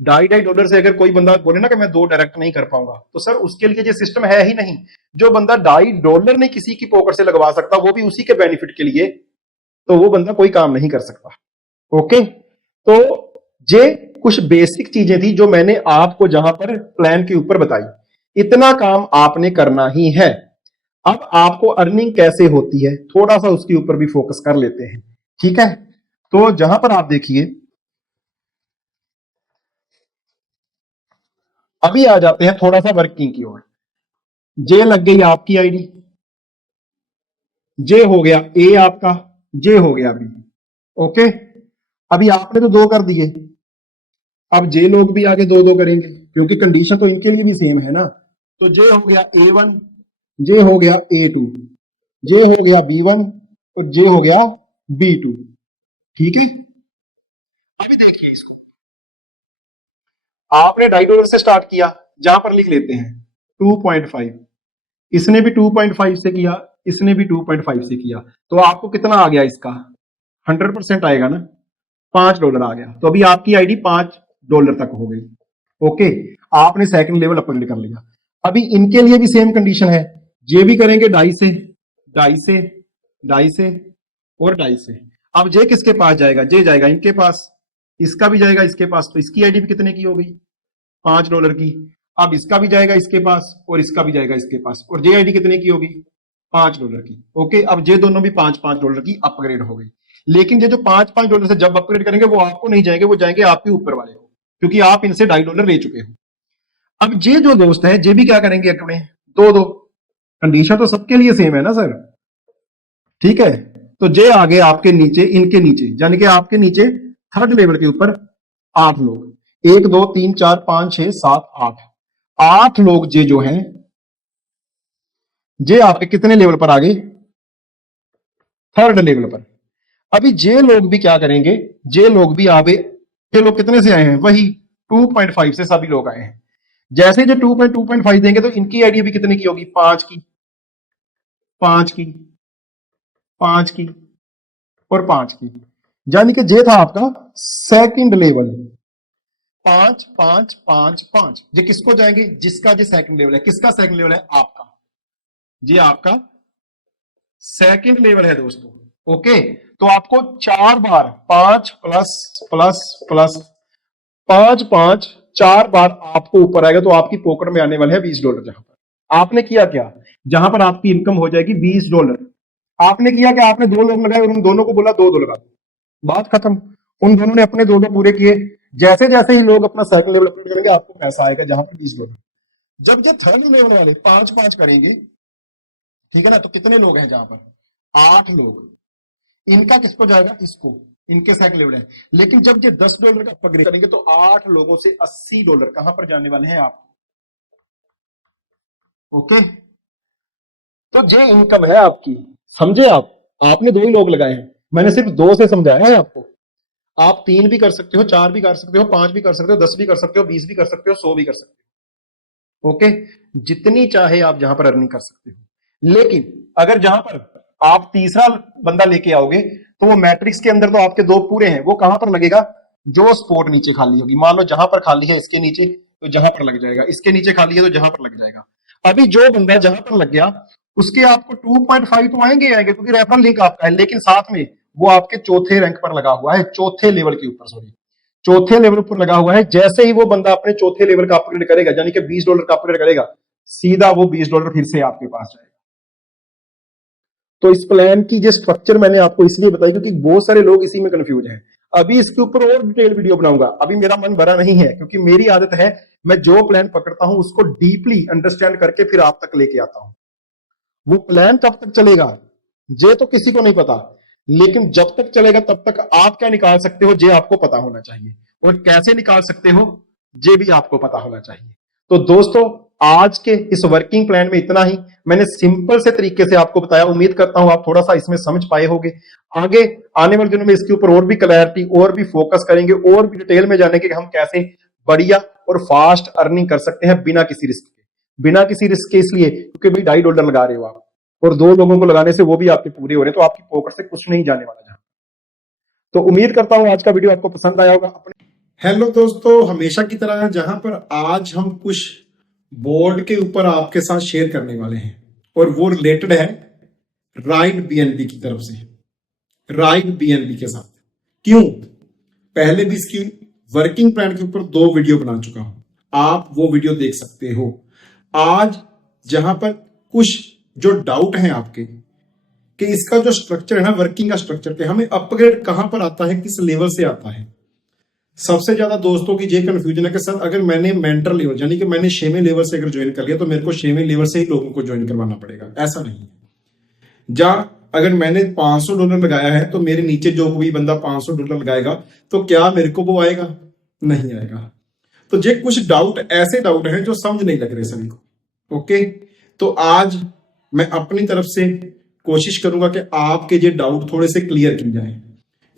$2.5 से अगर कोई बंदा बोले ना कि मैं 2 डायरेक्ट नहीं कर पाऊंगा, तो सर उसके लिए ये सिस्टम है ही नहीं। जो बंदा $2.5 नहीं किसी की पॉकेट से लगवा सकता, वो भी उसी के बेनिफिट के लिए, तो वो बंदा कोई काम नहीं कर सकता। ओके, तो ये कुछ बेसिक चीजें थी जो मैंने आपको जहां पर प्लान के ऊपर बताई। इतना काम आपने करना ही है। अब आपको अर्निंग कैसे होती है थोड़ा सा उसके ऊपर भी फोकस कर लेते हैं, ठीक है। तो जहां पर आप देखिए, अभी आ जाते हैं थोड़ा सा वर्किंग की ओर। जे लग गई आपकी आईडी, जे हो गया ए आपका, जे हो गया बी। ओके, अभी आपने तो 2 कर दिए, अब जे लोग भी आगे 2-2 करेंगे क्योंकि कंडीशन तो इनके लिए भी सेम है ना। तो जे हो गया A1, जे हो गया A2, जे हो गया B1 और जे हो गया B2। ठीक है, अभी देखिए इसको, आपने $2.5 से स्टार्ट किया, जहां पर लिख लेते हैं 2.5, इसने भी 2.5 से किया, इसने भी 2.5 से किया, तो आपको कितना आ गया इसका? 100% आएगा ना, $5 आ गया। तो अभी आपकी आईडी $5 तक हो गई। ओके, आपने सेकंड लेवल अपग्रेड कर लिया। अभी इनके लिए भी सेम कंडीशन है, ये भी करेंगे 2.5 से, 2.5 से, 2.5 से और 2.5 से। अब जे किसके पास जाएगा? जे जाएगा इनके पास, इसका भी जाएगा इसके पास, तो इसकी आईडी भी कितने की हो गई? $5 की। अब इसका भी जाएगा इसके पास और इसका भी जाएगा इसके पास, और जे आईडी कितने की होगी? $5 की। ओके, अब ये दोनों भी $5 की अपग्रेड हो गई। लेकिन ये जो $5 से जब अपग्रेड करेंगे वो आपको नहीं जाएंगे, वो जाएंगे आपके ऊपर वाले को, क्योंकि आप इनसे $2.5 ले चुके हो। अब ये जो दोस्त है ये भी क्या करेंगे अपने 2-2, कंडीशन तो सबके लिए सेम है ना सर, ठीक है। तो जे आगे आपके नीचे, इनके नीचे, यानी कि आपके नीचे थर्ड लेवल के ऊपर 8 लोग, 1 2 3 4 5 6 7 8 लोग जे जो हैं, जे आपके कितने लेवल पर आ गए? थर्ड लेवल पर। अभी जे लोग भी क्या करेंगे? जे लोग भी आगे, ये लोग कितने से आए हैं? वही 2.5 से सभी लोग आए हैं। जैसे जो 2.5 देंगे तो इनकी आईडी भी कितने की होगी? 5 की, 5 की, 5 की और 5 की, यानी कि जे था आपका सेकंड लेवल। 5 5 5 5, ये किसको जाएंगे? जिसका जो सेकंड लेवल है। किसका सेकंड लेवल है? आपका। ये आपका सेकंड लेवल है दोस्तों। ओके, तो आपको 4 बार 5 प्लस प्लस प्लस 5 5 4 बार आपको ऊपर आएगा, तो आपकी पॉकेट में आने वाले हैं $20। जहां पर आपने किया क्या, जहां पर आपकी इनकम हो जाएगी $20, आपने किया क्या? आपने 2 लोग लगाए और उन दोनों को बोला 2-2 लगा दो, बात खत्म। उन दोनों ने अपने 2-2 पूरे किए। जैसे जैसे ही लोग अपना सेकंड लेवल अपलोड करेंगे, आपको पैसा आएगा जहां पर $20। जब ये थर्ड लेवल वाले 5-5 करेंगे, ठीक है ना, तो कितने लोग हैं? जहां पर 8 लोग, इनका किसको जाएगा? इसको, इनके सेकंड लेवल है। लेकिन जब ये $10 का अपग्रेड करेंगे तो 8 लोगों से $80 कहां पर जाने वाले हैं? आपको। ओके, तो ये इनकम है आपकी, समझे आप? आपने 2 ही लोग लगाए हैं, मैंने सिर्फ 2 से समझाया है आपको। आप 3 भी कर सकते हो, 4 भी कर सकते हो, 5 भी कर सकते हो, 10 भी कर सकते हो, 20 भी कर सकते हो, 100 भी कर सकते हो। ओके, जितनी चाहे आप जहां पर अर्निंग कर सकते हो। लेकिन अगर जहां पर आप तीसरा बंदा लेके आओगे, तो वो मैट्रिक्स के अंदर तो आपके 2 पूरे हैं, वो कहां पर लगेगा? जो स्पॉट नीचे खाली होगी, मान लो जहां पर खाली है इसके नीचे, तो जहां पर लग जाएगा, इसके नीचे खाली है तो जहां पर लग जाएगा। अभी जो बंदा जहां पर लग गया, उसके आपको 2.5 तो आएंगे आएंगे, क्योंकि रेफरल लिंक आपका है, लेकिन साथ में वो आपके चौथे रैंक पर लगा हुआ है, चौथे लेवल के ऊपर, सॉरी, चौथे लेवल पर लगा हुआ है। जैसे ही वो बंदा अपने चौथे लेवल का अपग्रेड करेगा, यानी कि $20 का अपग्रेड करेगा, सीधा वो $20 फिर से आपके पास जाएगा। तो इस प्लान की जो स्ट्रक्चर मैंने आपको इसलिए बताई क्योंकि बहुत सारे लोग इसी में कंफ्यूज हैं। अभी इसके ऊपर और डिटेल वीडियो बनाऊंगा, अभी मेरा मन भरा नहीं है, क्योंकि मेरी आदत है मैं जो प्लान पकड़ता हूं उसको डीपली अंडरस्टैंड करके फिर आप तक लेके आता हूं। वो प्लान कब तक चलेगा ये तो किसी को नहीं पता, लेकिन जब तक चलेगा तब तक आप क्या निकाल सकते हो ये आपको पता होना चाहिए, और कैसे निकाल सकते हो ये भी आपको पता होना चाहिए। तो दोस्तों, आज के इस वर्किंग प्लान में इतना ही, मैंने सिंपल से तरीके से आपको बताया। उम्मीद करता हूं आप थोड़ा सा इसमें समझ पाए होंगे। आगे आने वाले दिनों में इसके ऊपर और भी क्लैरिटी, और भी फोकस करेंगे, और भी डिटेल में जानेंगे कि हम कैसे बढ़िया और फास्ट अर्निंग कर सकते हैं बिना किसी रिस्क के। बिना किसी रिस्क के इसलिए क्योंकि भाई $2.5 लगा रहे हो आप, और 2 लोगों को लगाने से वो भी आपके पूरे हो रहे हैं, तो आपकी पॉकेट से कुछ नहीं जाने वाला जहां। तो उम्मीद करता हूं आज का वीडियो आपको पसंद आया होगा। हेलो दोस्तों, हमेशा की तरह जहां पर आज हम कुछ बोर्ड के ऊपर आपके साथ शेयर करने वाले हैं और वो रिलेटेड है राइट बीएनबी की तरफ से, राइट बीएनबी के साथ। क्यों? पहले भी इसकी वर्किंग प्लान के ऊपर 2 वीडियो बना चुका हूं, आप वो वीडियो देख सकते हो। आज जहां पर कुछ जो डाउट है आपके कि इसका जो स्ट्रक्चर है ना, वर्किंग का स्ट्रक्चर पे हमें अपग्रेड कहां पर आता है, किस लेवल से आता है। सबसे ज्यादा दोस्तों की ये कंफ्यूजन है कि सर अगर मैंने मेंटर लेवल यानी कि मैंने 6वें लेवल से अगर ज्वाइन कर लिया तो मेरे को 6वें लेवल से ही लोगों को ज्वाइन करवाना पड़ेगा। ऐसा नहीं है। अगर मैंने $500 लगाया है तो मेरे नीचे जो कोई बंदा $500 लगाएगा तो क्या मेरे को वो आएगा? नहीं आएगा। तो ये कुछ डाउट ऐसे डाउट हैं जो समझ नहीं लग रहे सभी को। ओके, तो आज मैं अपनी तरफ से कोशिश करूंगा कि आपके ये डाउट थोड़े से क्लियर किए जाए,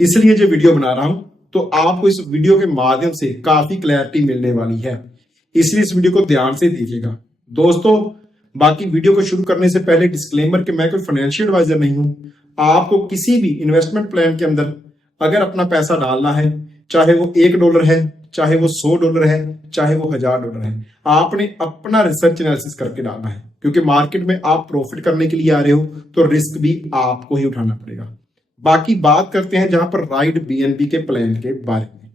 इसलिए ये वीडियो बना रहा हूं। तो आपको इस वीडियो के माध्यम से काफी क्लैरिटी मिलने वाली है, इसलिए इस वीडियो को ध्यान से देखिएगा दोस्तों। बाकी वीडियो को शुरू करने से पहले डिस्क्लेमर कि मैं कोई फाइनेंशियल एडवाइजर नहीं हूं। आपको किसी भी इन्वेस्टमेंट प्लान के अंदर अगर अपना पैसा डालना है, चाहे वो $1 है, चाहे वो $100 है, चाहे वो $1000 है, आपने अपना रिसर्च एनालिसिस करके डालना है, क्योंकि मार्केट में आप प्रॉफिट करने के लिए आ रहे हो तो रिस्क भी आपको ही उठाना पड़ेगा। बाकी बात करते हैं जहां पर राइट बीएनबी के प्लान के बारे में।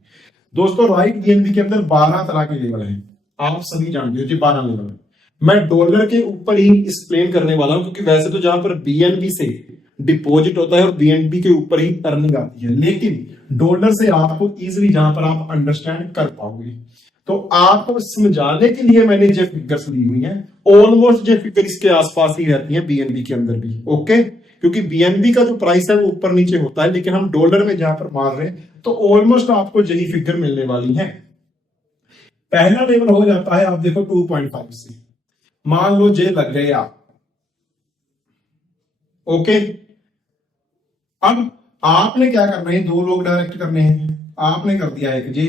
दोस्तों, राइट बीएनबी के अंदर 12 तरह के लेवल हैं, आप सभी जानते हो जी 12 लेवल है। मैं डॉलर के ऊपर ही एक्सप्लेन करने वाला हूं, क्योंकि वैसे तो जहां पर बीएनबी से डिपॉजिट होता है और बीएनबी के ऊपर ही अर्निंग आती है, लेकिन डॉलर से आपको इजीली जहां पर आप अंडरस्टैंड कर पाओगे। तो आपको समझाने के लिए मैंने जो फिगर्स ली हुई हैं, ऑलमोस्ट जो फिगर इसके आसपास ही रहती है बीएनबी के अंदर भी। ओके, क्योंकि बीएनबी का जो प्राइस है वो ऊपर नीचे होता है, लेकिन हम डॉलर में जहां पर मार रहे हैं तो ऑलमोस्ट आपको यही फिगर मिलने वाली है। पहला लेवल हो जाता है, आप देखो 2.5 से, मान लो जे लग गए आप। ओके, अब आपने क्या करना है, 2 लोग डायरेक्ट करने हैं। आपने कर दिया एक जे,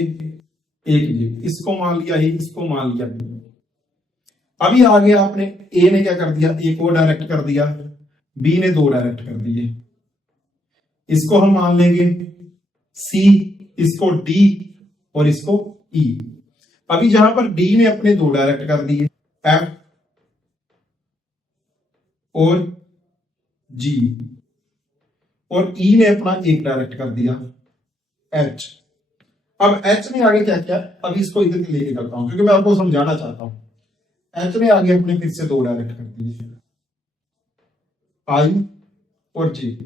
एक जे, इसको मान लिया ए, इसको मान लिया बी। अभी आगे आपने ए ने क्या कर दिया, एक और डायरेक्ट कर दिया, बी ने 2 डायरेक्ट कर दिए। इसको हम मान लेंगे सी, इसको डी और इसको ई। अभी जहां पर डी ने अपने 2 डायरेक्ट कर दिए, एफ और जी, और ई ने अपना 1 डायरेक्ट कर दिया, एच। अब एच ने आगे क्या किया, अभी इसको इधर लेके करता हूं क्योंकि मैं आपको समझाना चाहता हूं। एच ने आगे अपने फिर से 2 डायरेक्ट कर दिए, आई और जे।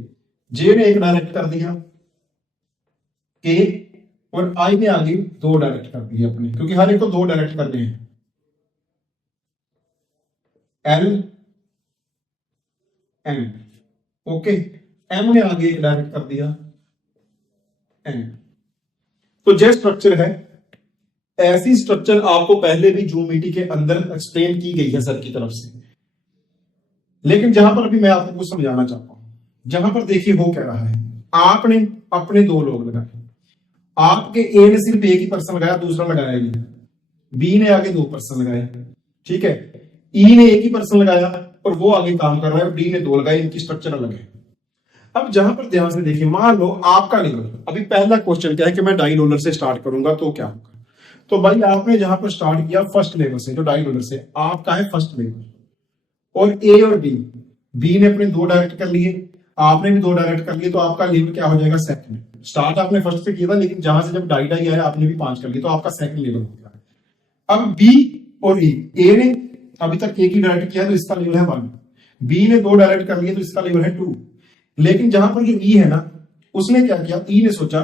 जे ने 1 डायरेक्ट कर दिया, के, और आई ने आगे 2 डायरेक्ट कर दिए अपने, क्योंकि हर एक को 2 डायरेक्ट करने हैं, एल एम। ओके, एम ने आगे 1 डायरेक्ट कर दिया, एन। तो जो स्ट्रक्चर है, ऐसी स्ट्रक्चर आपको पहले भी जूम मीटिंग के अंदर एक्सप्लेन की गई है सर की तरफ से, लेकिन जहां पर अभी मैं आपको कुछ समझाना चाहता हूं। जहां पर देखिए हो क्या रहा है, आपने अपने 2 लोग लगाए, आपके ए ने सिर्फ एक ही पर्सन लगाया, दूसरा लगाया नहीं, बी ने आगे 2 पर्सन लगाए, ठीक है, ई ने एक ही पर्सन लगाया और वो आगे काम कर रहा है, डी ने 2 लगाए, इनकी स्ट्रक्चर अलग है। अब जहां पर ध्यान से देखिए, मान लो आपका लेवल, अभी पहला क्वेश्चन क्या है कि मैं $2 से स्टार्ट करूंगा तो क्या होगा। तो भाई आपने जहां पर स्टार्ट किया फर्स्ट लेवल से, जो $2 से, आपका है फर्स्ट लेवल, और ए और बी, बी ने अपने 2 डायरेक्ट कर लिए, आपने भी 2 डायरेक्ट कर लिए, तो आपका लेवल क्या हो जाएगा, सेकंड। स्टार्ट आपने फर्स्ट से किया था, लेकिन जहां से जब डाई आया आपने भी 5 कर लिया, तो आपका सेकंड लेवल हो गया। अब बी और ई, ए ने अभी तक एक ही डायरेक्ट किया तो इसका लेवल है 1, बी ने 2 डायरेक्ट कर लिए तो इसका लेवल है 2। लेकिन जहां पर जो ई है ना, उसने क्या किया, ई ने सोचा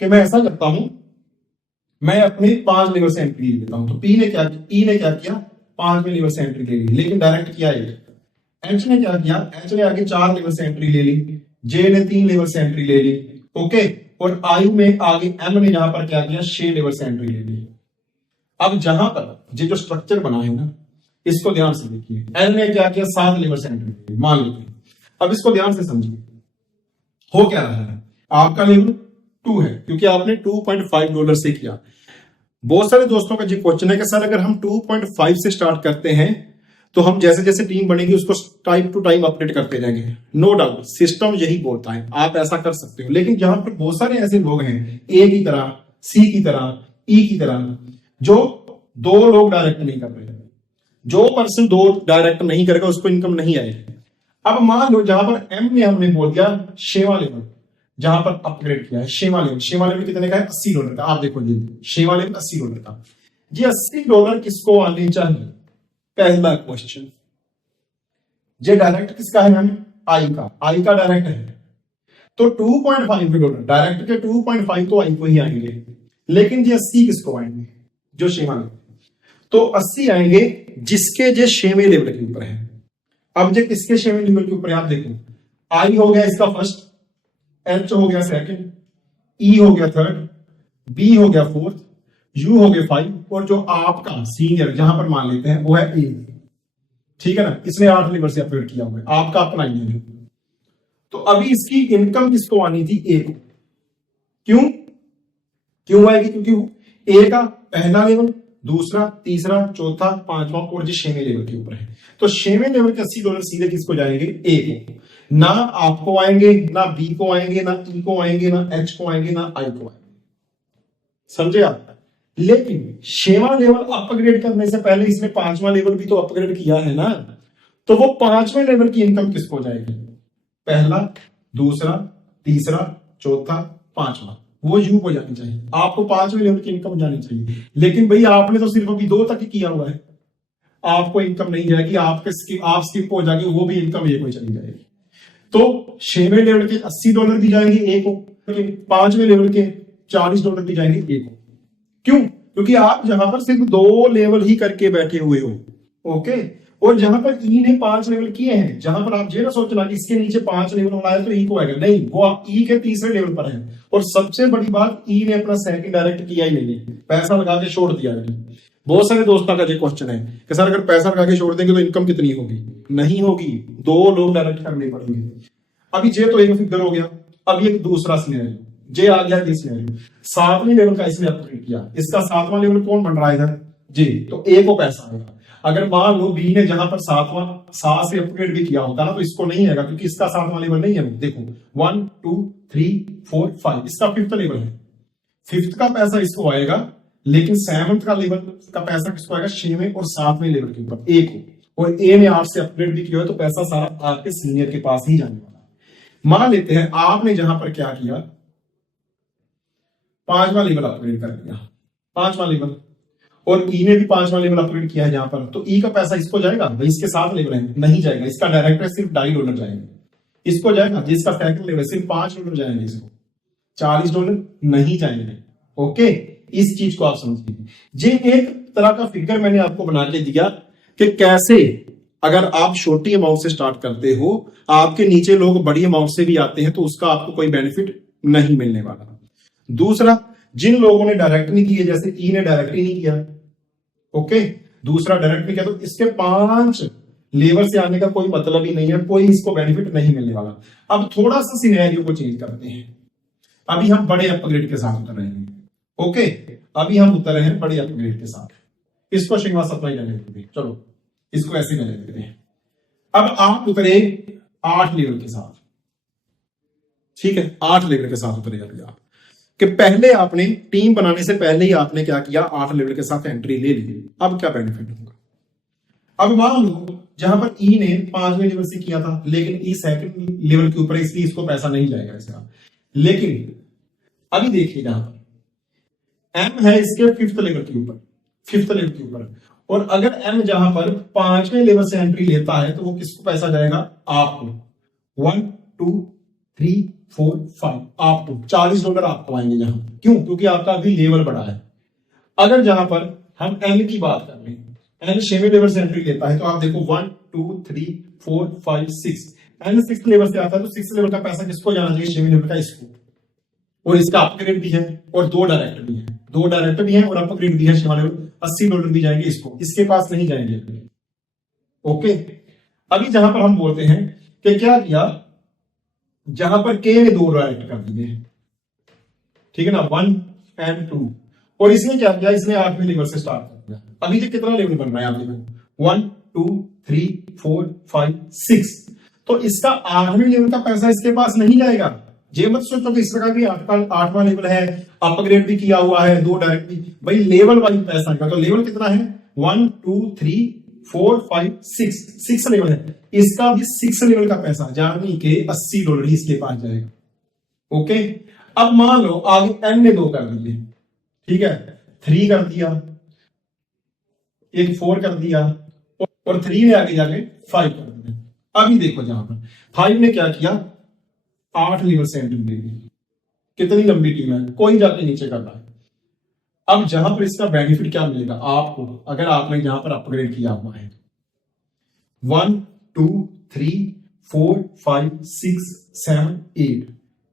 कि मैं ऐसा करता हूं, मैं अपने 5 लेवल से एंट्री ले लेता हूं। तो ई ने क्या किया, 5वें लेवल से एंट्री ले ली, लेकिन डायरेक्ट किया एक। एच ने क्या किया, एच ने आगे 4 लेवल से एंट्री ले ली, जे ने 3 लेवल से एंट्री ले ली, ओके, और आई में आगे एम ने यहां पर क्या किया, 6 लेवल से एंट्री ले ली। अब जहां पर ये जो स्ट्रक्चर बना है ना, इसको ध्यान से देखिए, एल ने क्या किया, 7 लेवल से एंट्री ले ली, मान लीजिए। अब इसको ध्यान से समझिए, हो क्या रहा है, आपका लेवल 2 है, क्योंकि आपने $2.5 से किया। बहुत सारे दोस्तों का ये क्वेश्चन है कि सर अगर हम 2.5 से स्टार्ट करते हैं तो हम जैसे जैसे टीम बनेगी उसको टाइम टू टाइम अपडेट करते जाएंगे। नो डाउट सिस्टम यही बोलता है, आप ऐसा कर सकते हो। लेकिन जहां पर बहुत सारे ऐसे लोग हैं ए की तरह, सी की तरह, ई की तरह, जो दो लोग डायरेक्ट नहीं कर रहे, जो पर्सन दो डायरेक्ट नहीं करेगा उसको इनकम नहीं आएगी। अब मान लो जहां पर एम ने हमने बोल दिया शेवा लेवल, जहां पर अपग्रेड किया है शेवा लेवल। शेवा लेवल कितने का है? $80 का। आप देखो जी शेवा लेवल $80 का। जी $80 किसको आने चाहिए? पहला क्वेश्चन। जे डायरेक्ट किसका है मैम? आई का। आई का डायरेक्ट है तो $2.5 डायरेक्ट के 2.5 तो आई को ही आएंगे। लेकिन जी 80 किसको आएंगे? जो शेवा लेवल। तो 80 आएंगे जिसके जे शेवे लेवल के ऊपर है। अब जो किसके शेवे लेवल के ऊपर है आप देखो, आई हो गया इसका फर्स्ट, एच हो गया सेकंड, ई हो गया थर्ड, बी हो गया फोर्थ, यू हो गया 5, और जो आपका सीनियर जहां पर मान लेते हैं वो है ए। ठीक है ना, इसने 8 लेवल से अपग्रेड किया हुआ है, आपका अपना ही है। तो अभी इसकी इनकम किसको आनी थी? ए को। क्यों आएगी? क्योंकि ए का पहला लेवल, दूसरा, तीसरा, चौथा, पांचवा और जी 6वें लेवल के ऊपर है। तो 6वें लेवल के $80 सीधे किसको जाएंगे? ए को। ना आपको आएंगे, ना बी को आएंगे, ना ई को आएंगे, ना एच को आएंगे, ना आई को आएंगे। समझे आप? लेकिन 6वां लेवल अपग्रेड करने से पहले इसने 5वां लेवल भी तो अपग्रेड किया है ना, तो वो 5वें लेवल की इनकम किसको जाएगी? पहला, दूसरा, तीसरा, चौथा, पांचवा, वो यू को जानी चाहिए। आपको 5वें लेवल की इनकम जानी चाहिए। लेकिन भाई आपने तो सिर्फ अभी 2 तक ही किया हुआ है, आपको इनकम नहीं जाएगी। आप स्किप हो जाएगी, वो भी इनकम ए को चली जाएगी। तो 6वें लेवल के $80 भी जाएंगे ए को, 5वें लेवल के $40 भी जाएंगे ए को। क्यों? क्योंकि आप जहां पर सिर्फ 2 लेवल ही करके बैठे हुए हो। ओके, और जहां पर ई ने 5 लेवल किए हैं, जहां पर आप ये ना सोचना कि इसके नीचे 5 लेवल होना है तो ई को आएगा, नहीं, वो ई के तीसरे लेवल पर है। और सबसे बड़ी बात, ई ने अपना सेकंड डायरेक्ट किया ही नहीं, पैसा लगा के छोड़ दिया है। बहुत सारे दोस्तों का ये क्वेश्चन है कि सर अगर पैसा लगा के छोड़ देंगे तो इनकम कितनी होगी? नहीं होगी, 2 लोग डायरेक्ट करने पड़ेंगे। अभी जे तो एक फिगर हो गया। अब एक दूसरा सिनेरियो, जे आ गया ये सिनेरियो, 7वें लेवल का इसने अपग्रेड किया, इसका 7वां लेवल कौन बन रहा है इधर? जी, तो ए को पैसा आएगा। अगर मान लो बी ने जहां पर 7 से अपग्रेड भी किया होता ना तो इसको नहीं आएगा, क्योंकि इसका 7वां लेवल नहीं है। देखो 1 2 3 4 5, इसका 5th लेवल है। 5th का पैसा इसको आएगा, लेकिन 7th का लेवल का पैसा किसको आएगा? 6वें और 7वें लेवल के ऊपर ए को। और ए ने 8 से अपग्रेड भी किया है तो पैसा सारा आपके सीनियर के पास ही जाने वाला है। मान लेते हैं आपने जहां पर क्या किया, 5वां लेवल अपग्रेड कर दिया, 5वां लेवल, और ई ने भी 5वां लेवल अपग्रेड किया है जहां पर, तो ई का पैसा इसको जाएगा? भाई इसके 7 लेवल है, नहीं जाएगा। इसका डायरेक्ट सिर्फ $2.5 जाएंगे, इसको जाएगा। जिसका सेकंड लेवल सिर्फ $5 जाएंगे, इसको $40 नहीं जाएंगे। ओके, इस चीज को आप समझिए। जे एक तरह का फिगर मैंने आपको बना के दिया कि कैसे अगर आप छोटी अमाउंट से स्टार्ट करते हो, आपके नीचे लोग बड़ी अमाउंट से भी आते हैं, तो उसका आपको कोई बेनिफिट नहीं मिलने वाला। दूसरा, जिन लोगों ने डायरेक्ट नहीं किए, जैसे ई ने डायरेक्ट ही नहीं किया, ओके, दूसरा डायरेक्ट नहीं किया, तो इसके 5 लेवल से आने का कोई मतलब ही नहीं है, कोई इसको बेनिफिट नहीं मिलने वाला। अब थोड़ा सा सिनेरियो को चेंज करते हैं। अभी हम बड़े अपग्रेड के साथ उतर रहे हैं। ओके, अभी हम उतर रहे हैं बड़े अपग्रेड के साथ। इसको श्रीनिवास सप्लाई लेने देते हैं, चलो इसको ऐसे लेने देते हैं। अब आप उतरे 8 लेवल के साथ, ठीक है, 8 लेवल के साथ उतरे अभी आप, कि पहले आपने टीम बनाने से पहले ही आपने क्या किया, 8 लेवल के साथ एंट्री ले ली। अब क्या बेनिफिट होगा? अब मान लो जहां पर ई ने 5वें लेवल से किया था, लेकिन ई सेकंड लेवल के ऊपर, इसलिए इसको पैसा नहीं जाएगा इसका। लेकिन अभी देखिए जहां पर एम है इसके 5th लेवल के ऊपर, 5th लेवल के ऊपर, और अगर एम जहां पर 5वें लेवल से एंट्री लेता है तो वो किसको पैसा जाएगा? आपको। 1 2 3 4 5, आपको $40 आपको आएंगे जहां। क्यों? क्योंकि आपका अभी लेवल बढ़ा है। अगर जहां पर हम एन की बात कर रहे हैं, एन 6वें लेवल से एंट्री लेता है, तो आप देखो 1 2 3 4 5 6, एन 6th लेवल से आता है तो 6th लेवल का पैसा किसको जाना चाहिए? 6वें लेवल का इसको। और इसका अपग्रेड भी है और 2 डायरेक्ट भी है, 2 डायरेक्ट भी है और अपग्रेड भी है। 6वां लेवल $80 भी जाएंगे इसको, इसके पास नहीं जाएंगे। ओके, अभी जहां पर हम बोलते हैं कि क्या किया, जहां पर के ने 2 डायरेक्ट कर दिए, ठीक है ना, 1 और 2, और इसने क्या किया, इसने 8वें लेवल से स्टार्ट कर दिया। अभी तक कितना लेवल बन रहा है आप देखो, 1 2 3 4 5 6। तो इसका 8वें लेवल का पैसा इसके पास नहीं जाएगा। ये मत सोचो कि इसका भी 8वां लेवल है, अपग्रेड भी किया हुआ है, 2 डायरेक्ट भी। भाई लेवल वाइज पैसा आएगा। तो लेवल कितना है? 1 2 3 4 5 6 लेवल है। इसका भी 6 लेवल का पैसा यानी कि $80 ही इसके पास जाएगा। ओके, अब मान लो आगे n ने 2 कर दिए, ठीक है, 3 कर दिया, एक 4 कर दिया और 3 ने आगे जाके 5 कर दिया। अभी देखो जहां पर 5 ने क्या किया, 8 लेवल से एंट्री दे दी। कितनी लंबी टीम है, कोई जाके नीचे कर रहा है। अब जहां पर इसका बेनिफिट क्या मिलेगा आपको, अगर आपने यहां पर अपग्रेड किया हुआ है 1 2 3 4 5 6 7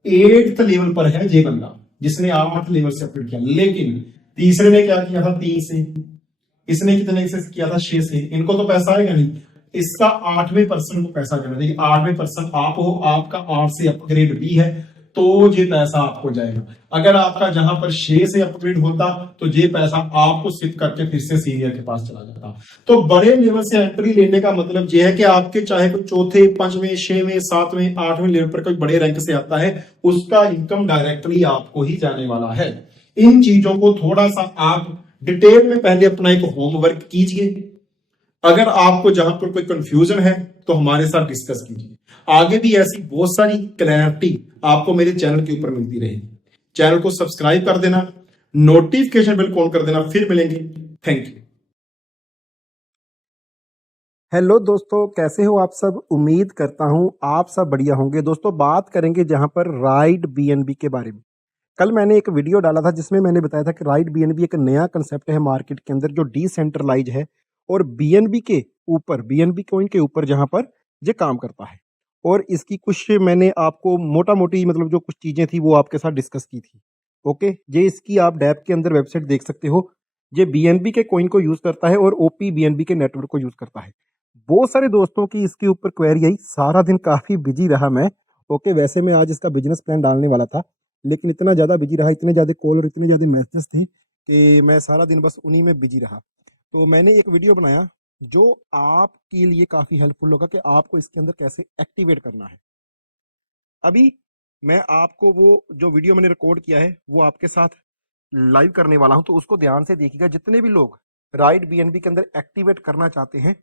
8th लेवल पर है ये बंदा जिसने 8 लेवल से अपग्रेड किया। लेकिन तीसरे ने क्या किया था 3 से, इसने कितने से किया था 6 से। इनको तो पैसा आएगा नहीं, इसका 8वें पर्सन को पैसा करना। देखिए 8वें पर्सन आप हो, आपका 8 से अपग्रेड भी है तो ये पैसा आपको जाएगा। अगर आपका जहां पर 6 से अपग्रेड होता तो ये पैसा आपको शिफ्ट करके फिर से सीनियर के पास चला जाता। तो बड़े लेवल से एंट्री लेने का मतलब यह है कि आपके चाहे कोई चौथे 5वें 6वें 7वें 8वें लेवल पर कोई बड़े रैंक से आता है, उसका इनकम डायरेक्टली आपको ही जाने वाला है। इन चीजों को थोड़ा सा आप डिटेल में पहले अपना एक होमवर्क कीजिए। अगर आपको जहां पर कोई कंफ्यूजन है तो हमारे साथ डिस्कस कीजिए। आगे भी ऐसी बहुत सारी क्लैरिटी आपको मेरे चैनल के ऊपर मिलती रहेगी। चैनल को सब्सक्राइब कर देना, नोटिफिकेशन बेल ऑन कर देना। फिर मिलेंगे, थैंक यू। हेलो दोस्तों, कैसे हो आप सब? उम्मीद करता हूं आप सब बढ़िया होंगे। दोस्तों बात करेंगे जहां पर राइड बीएनबी के बारे में। कल मैंने एक वीडियो डाला था जिसमें मैंने बताया था कि राइड बीएनबी एक नया कंसेप्ट है मार्केट के अंदर जो डिसेंट्रलाइज है और बीएनबी के ऊपर, बीएनबी कॉइन के ऊपर जहां पर ये काम करता है। और इसकी कुछ मैंने आपको मोटा मोटी मतलब जो कुछ चीज़ें थी वो आपके साथ डिस्कस की थी। ओके, ये इसकी आप डैप के अंदर वेबसाइट देख सकते हो। ये बीएनबी के कॉइन को यूज़ करता है और ओपी बीएनबी के नेटवर्क को यूज़ करता है। बहुत सारे दोस्तों की इसके ऊपर क्वेरी आई, सारा दिन काफ़ी बिजी रहा मैं। ओके, वैसे मैं आज इसका बिजनेस प्लान डालने वाला था लेकिन इतना ज़्यादा बिजी रहा, इतने ज़्यादा कॉल और इतने ज़्यादा मैसेज थे कि मैं सारा दिन बस उन्हीं में बिजी रहा। तो मैंने एक वीडियो बनाया जो आपके लिए काफ़ी हेल्पफुल होगा कि आपको इसके अंदर कैसे एक्टिवेट करना है। अभी मैं आपको वो जो वीडियो मैंने रिकॉर्ड किया है वो आपके साथ लाइव करने वाला हूं, तो उसको ध्यान से देखिएगा। जितने भी लोग राइड बीएनबी के अंदर एक्टिवेट करना चाहते हैं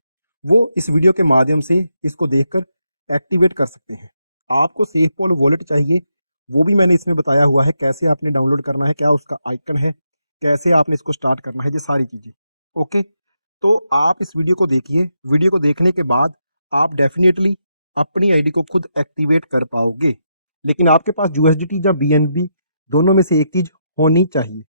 वो इस वीडियो के माध्यम से इसको देखकर एक्टिवेट कर सकते हैं। आपको सेफपॉल वॉलेट चाहिए, वो भी मैंने इसमें बताया हुआ है, कैसे आपने डाउनलोड करना है, क्या उसका आइकन है, कैसे आपने इसको स्टार्ट करना है, ये सारी चीज़ें। ओके, तो आप इस वीडियो को देखिए। वीडियो को देखने के बाद आप डेफिनेटली अपनी आईडी को खुद एक्टिवेट कर पाओगे। लेकिन आपके पास यूएसडीटी या बीएनबी दोनों में से एक चीज़ होनी चाहिए।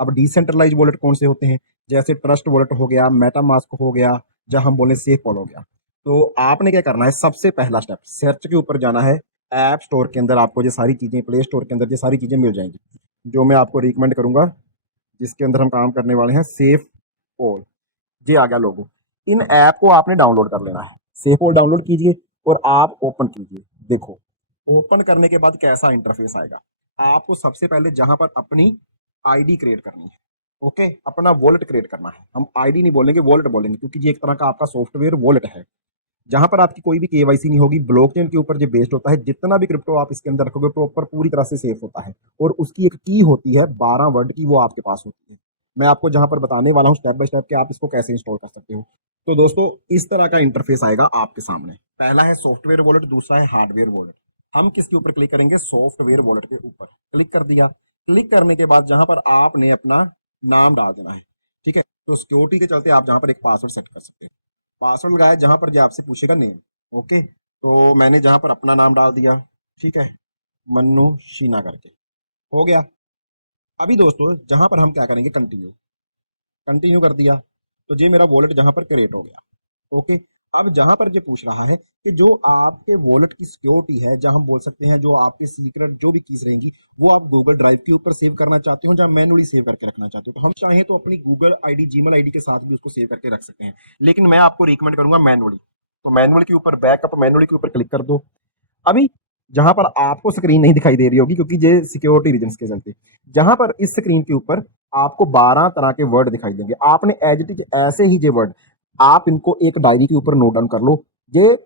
अब डिसेंट्रलाइज वॉलेट कौन से होते हैं? जैसे ट्रस्ट वॉलेट हो गया, मेटामास्क हो गया, जहां हम बोले सेफ वॉल हो गया। तो आपने क्या करना है, सबसे पहला स्टेप सर्च के ऊपर जाना है। ऐप स्टोर के अंदर आपको ये सारी चीज़ें, प्ले स्टोर के अंदर ये सारी चीज़ें मिल जाएंगी जो मैं आपको रिकमेंड करूंगा, जिसके अंदर हम काम करने वाले हैं। सेफ वॉल, ये आ गया लोगो। इन ऐप को आपने डाउनलोड कर लेना है। सेफ वॉल डाउनलोड कीजिए और आप ओपन कीजिए। देखो ओपन करने के बाद कैसा इंटरफेस आएगा। आपको सबसे पहले जहां पर अपनी आईडी क्रिएट करनी है। ओके, अपना वॉलेट क्रिएट करना है। हम आईडी नहीं बोलेंगे, वॉलेट बोलेंगे, क्योंकि ये एक तरह का आपका सॉफ्टवेयर वॉलेट है जहां पर आपकी कोई भी केवाईसी नहीं होगी। ब्लॉकचेन के ऊपर ये बेस्ड होता है। जितना भी क्रिप्टो आप इसके अंदर रखोगे प्रॉपर पूरी तरह से सेफ होता है और उसकी एक की होती है 12 वर्ड की, वो आपके पास होती है। मैं आपको जहां पर बताने वाला हूं स्टेप बाय स्टेप कि आप इसको कैसे इंस्टॉल कर सकते हो। तो दोस्तों इस तरह का इंटरफेस आएगा आपके सामने। पहला है सॉफ्टवेयर वॉलेट, दूसरा है हार्डवेयर वॉलेट। हम किसके ऊपर क्लिक करेंगे? सॉफ्टवेयर वॉलेट के ऊपर क्लिक कर दिया। क्लिक करने के बाद जहां पर आपने अपना नाम डाल देना है, ठीक है। तो सिक्योरिटी के चलते आप जहां पर एक पासवर्ड सेट कर सकते हैं। पासवर्ड लगाया, जहां पर आपसे पूछेगा नेम। ओके, तो मैंने जहां पर अपना नाम डाल दिया, ठीक है, मन्नू शीना करके, हो गया। अभी दोस्तों जहां पर हम क्या करेंगे, कंटिन्यू, कंटिन्यू कर दिया तो ये मेरा वॉलेट जहां पर क्रिएट हो गया। ओके, अब जहां पर ये पूछ रहा है कि जो आपके वॉलेट की सिक्योरिटी है, जहां हम बोल सकते हैं जो आपके सीक्रेट जो भी कीज रहेंगी वो आप गूगल ड्राइव के ऊपर सेव करना चाहते हो या मैनुअली सेव करके रखना चाहते हो, तो हम चाहें तो अपनी गूगल आईडी, जीमेल आईडी के साथ भी उसको सेव करके रख सकते हैं। लेकिन मैं आपको रिकमेंड करूंगा मैनुअली। तो मैनुअल के ऊपर, बैकअप मैनुअली के ऊपर क्लिक कर दो। अभी जहां पर आपको स्क्रीन नहीं दिखाई दे रही होगी क्योंकि ये सिक्योरिटी रीजंस के चलते, जहां पर इस स्क्रीन के ऊपर आपको 12 तरह के वर्ड दिखाई देंगे। आपने एज इट इज ऐसे ही ये वर्ड आप इनको एक डायरी के ऊपर नोट डाउन कर लो। ये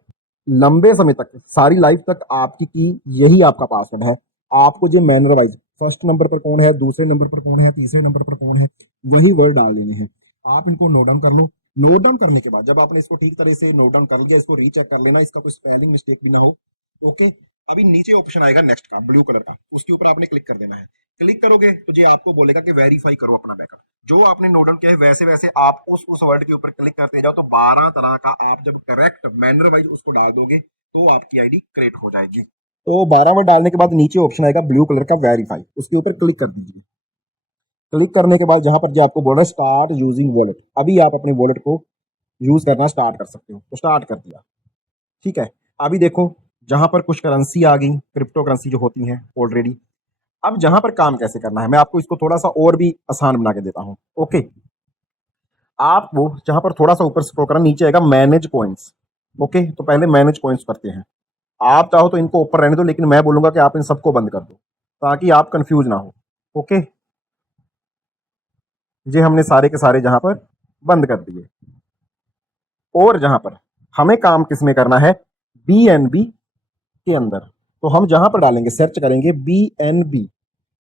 लंबे समय तक, सारी लाइफ तक आपकी की यही आपका पासवर्ड है। आपको जो मैनर वाइज फर्स्ट नंबर पर कौन है, दूसरे नंबर पर कौन है, तीसरे नंबर पर कौन है, वही वर्ड डाल देने हैं। आप इनको नोट डाउन कर लो। नोट डाउन करने के बाद जब आपने इसको ठीक तरह से नोट डाउन कर लिया, इसको रीचेक कर लेना, इसका कोई स्पेलिंग मिस्टेक भी ना हो। ओके, अभी नीचे ऑप्शन आएगा नेक्स्ट का, ब्लू कलर का, उसके ऊपर आपने क्लिक कर देना है। क्लिक करोगे तो ये आपको बोलेगा कि वेरीफाई करो अपना बैकअप। जो आपने नोट डाउन किया है वैसे वैसे आप उस वर्ड के ऊपर क्लिक करते जाओ, तो 12 तरह का आप जब करेक्ट मैनर वाइज उसको डाल दोगे तो आपकी आईडी क्रिएट हो जाएगी। तो 12 वर्ड डालने के बाद नीचे ऑप्शन आएगा ब्लू कलर का वेरीफाई, उसके ऊपर क्लिक कर दीजिए। क्लिक करने के बाद जहां पर जो आपको बोल रहा है स्टार्ट यूजिंग वॉलेट, अभी आप अपने वॉलेट को यूज करना स्टार्ट कर सकते हो। तो स्टार्ट कर दिया, ठीक है। अभी देखो जहां पर कुछ करेंसी आ गई, क्रिप्टो करेंसी जो होती हैं ऑलरेडी। अब जहां पर काम कैसे करना है, मैं आपको इसको थोड़ा सा और भी आसान बना के देता हूं। ओके, आप वो जहां पर थोड़ा सा ऊपर स्क्रॉल करना, नीचे आएगा मैनेज कॉइन्स। ओके, तो पहले मैनेज कॉइन्स करते हैं। आप चाहो तो इनको ऊपर रहने दो, लेकिन मैं बोलूंगा कि आप इन सबको बंद कर दो ताकि आप कंफ्यूज ना हो। ओके, ये हमने सारे के सारे जहां पर बंद कर दिए। और जहां पर हमें काम किस में करना है, बीएनबी के अंदर, तो हम जहां पर डालेंगे सर्च करेंगे बीएनबी।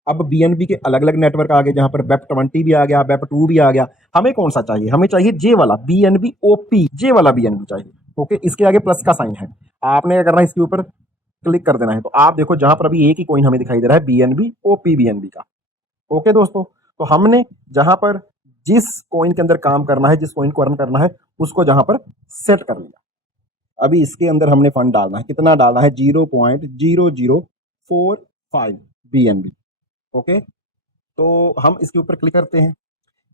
अब बीएनबी के अलग अलग नेटवर्क आ गए, जहां पर वेब 20 भी आ गया, वेब 2 भी आ गया। हमें कौन सा चाहिए, हमें चाहिए जे वाला बीएनबी ओपी, जे वाला बीएनबी चाहिए। ओके, इसके आगे प्लस का साइन है, आपने क्या करना है, इसके ऊपर क्लिक कर देना है। तो आप देखो जहां पर अभी एक ही कॉइन हमें दिखाई दे रहा है, बीएनबी ओपी बीएनबी का। ओके दोस्तों, तो हमने जहां पर जिस कॉइन के अंदर काम करना है, जिस कॉइन को अर्न करना है, उसको जहां पर सेट कर लिया। अभी इसके अंदर हमने फंड डालना है, कितना डालना है, 0.0045 बीएनबी। ओके, तो हम इसके ऊपर क्लिक करते हैं।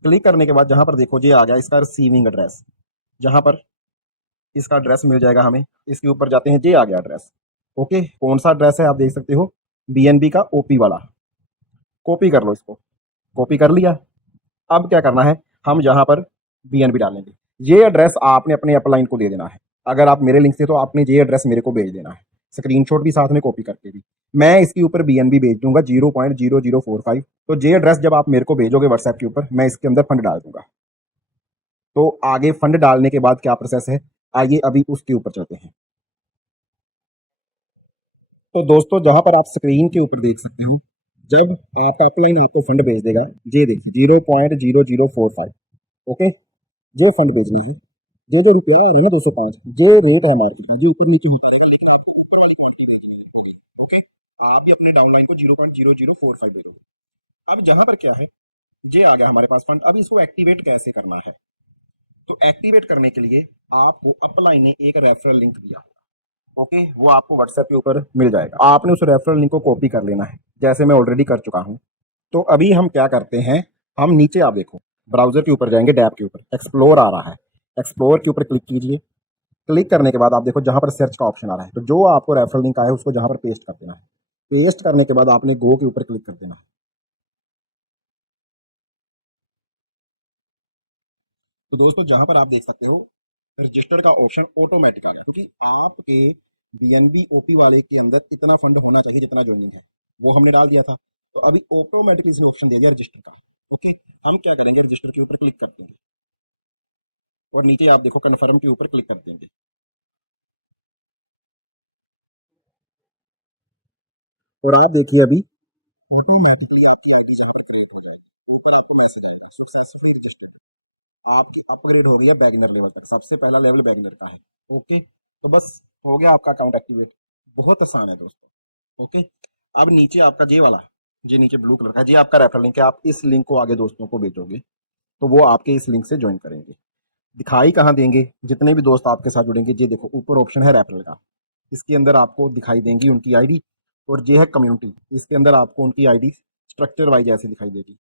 क्लिक करने के बाद जहां पर देखो ये आ गया इसका रिसीविंग एड्रेस, जहां पर इसका एड्रेस मिल जाएगा हमें। इसके ऊपर जाते हैं, ये आ गया एड्रेस। ओके, कौन सा एड्रेस है आप देख सकते हो, बीएनबी का ओपी वाला। कॉपी कर लो इसको, कॉपी कर लिया। अब क्या करना है, हम जहां पर बीएनबी डालेंगे, ये एड्रेस आपने अपने अपलाइन को दे देना है। अगर आप मेरे लिंक से, तो आपने ये एड्रेस मेरे को भेज देना है, स्क्रीनशॉट भी साथ में कॉपी करके भी। मैं इसके ऊपर बीएनबी भेज दूंगा 0.0045। तो ये एड्रेस जब आप मेरे को भेजोगे व्हाट्सएप के ऊपर, मैं इसके अंदर फंड डाल दूंगा। तो आगे फंड डालने के बाद क्या प्रोसेस है, आइए अभी उसके ऊपर चलते हैं। तो दोस्तों जहां पर आप स्क्रीन के ऊपर देख सकते हो, जब आपका अपलाइन आपको फंड भेज देगा, ये देखिए 0.0045। ओके, जो फंड भेज लीजिए, जो रुपया आ रहा है ना 205, जो रेट है मार्केट का, जो ऊपर नीचे होता है, आप भी अपने डाउनलाइन को 0.0045 दे दोगे। अब जहां पर क्या है, ये आ गया हमारे पास फंड। अब इसको एक्टिवेट कैसे करना है, तो एक्टिवेट करने के लिए आपको अपलाइन ने एक रेफरल लिंक दिया। ओके, वो आपको व्हाट्सएप के ऊपर मिल जाएगा। आपने उस रेफरल लिंक को कॉपी कर लेना है, जैसे मैं ऑलरेडी कर चुका हूं। तो अभी हम क्या करते हैं, हम नीचे आप देखो ब्राउजर के ऊपर जाएंगे, टैब के ऊपर एक्सप्लोर आ रहा है, एक्सप्लोर के ऊपर क्लिक कीजिए। क्लिक करने के बाद आप देखो जहां पर सर्च का ऑप्शन आ रहा है, तो जो आपको रेफरल लिंक आया है उसको जहां पर पेस्ट कर देना है। पेस्ट करने के बाद आपने गो के ऊपर क्लिक कर देना। तो दोस्तों जहां पर आप देख सकते हो रजिस्टर का ऑप्शन ऑटोमेटिक आ गया, क्योंकि आपके बीएनबी ओपी वाले के अंदर इतना फंड होना चाहिए जितना ज्वाइनिंग है, वो हमने डाल दिया था। तो अभी ऑटोमेटिकली इसने ऑप्शन दे दिया रजिस्टर का। ओके, हम क्या करेंगे, रजिस्टर के ऊपर क्लिक कर देंगे और नीचे आप देखो कन्फर्म के ऊपर क्लिक कर देंगे। और आप देखिए अभी आपकी अपग्रेड हो गई है बैगनर लेवल तक, सबसे पहला लेवल बैगनर का है। ओके, तो बस हो गया आपका अकाउंट एक्टिवेट। बहुत आसान है दोस्तों। ओके, अब नीचे आपका ये वाला, ये नीचे ब्लू कलर का, ये आपका रेफरल लिंक है। आप इस लिंक को आगे दोस्तों को भेजोगे तो वो आपके इस लिंक से ज्वाइन करेंगे। दिखाई कहाँ देंगे, जितने भी दोस्त आपके साथ जुड़ेंगे, ये देखो ऊपर ऑप्शन है रेफरल का, इसके अंदर आपको दिखाई देंगी उनकी आईडी। और ये है कम्युनिटी, इसके अंदर आपको उनकी आईडी स्ट्रक्चर वाइज ऐसे दिखाई देगी।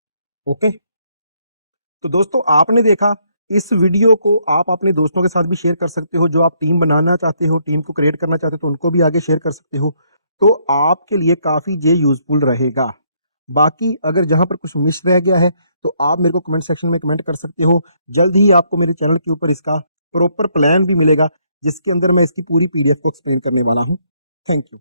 ओके, तो दोस्तों आपने देखा, इस वीडियो को आप अपने दोस्तों के साथ भी शेयर कर सकते हो। जो आप टीम बनाना चाहते हो, टीम को क्रिएट करना चाहते हो, तो उनको भी आगे शेयर कर सकते हो। तो आपके लिए काफ़ी ये यूजफुल रहेगा। बाकी अगर जहाँ पर कुछ मिस रह गया है, तो आप मेरे को कमेंट सेक्शन में कमेंट कर सकते हो। जल्द ही आपको मेरे चैनल के ऊपर इसका प्रॉपर प्लान भी मिलेगा, जिसके अंदर मैं इसकी पूरी पीडीएफ को एक्सप्लेन करने वाला हूँ। Thank you.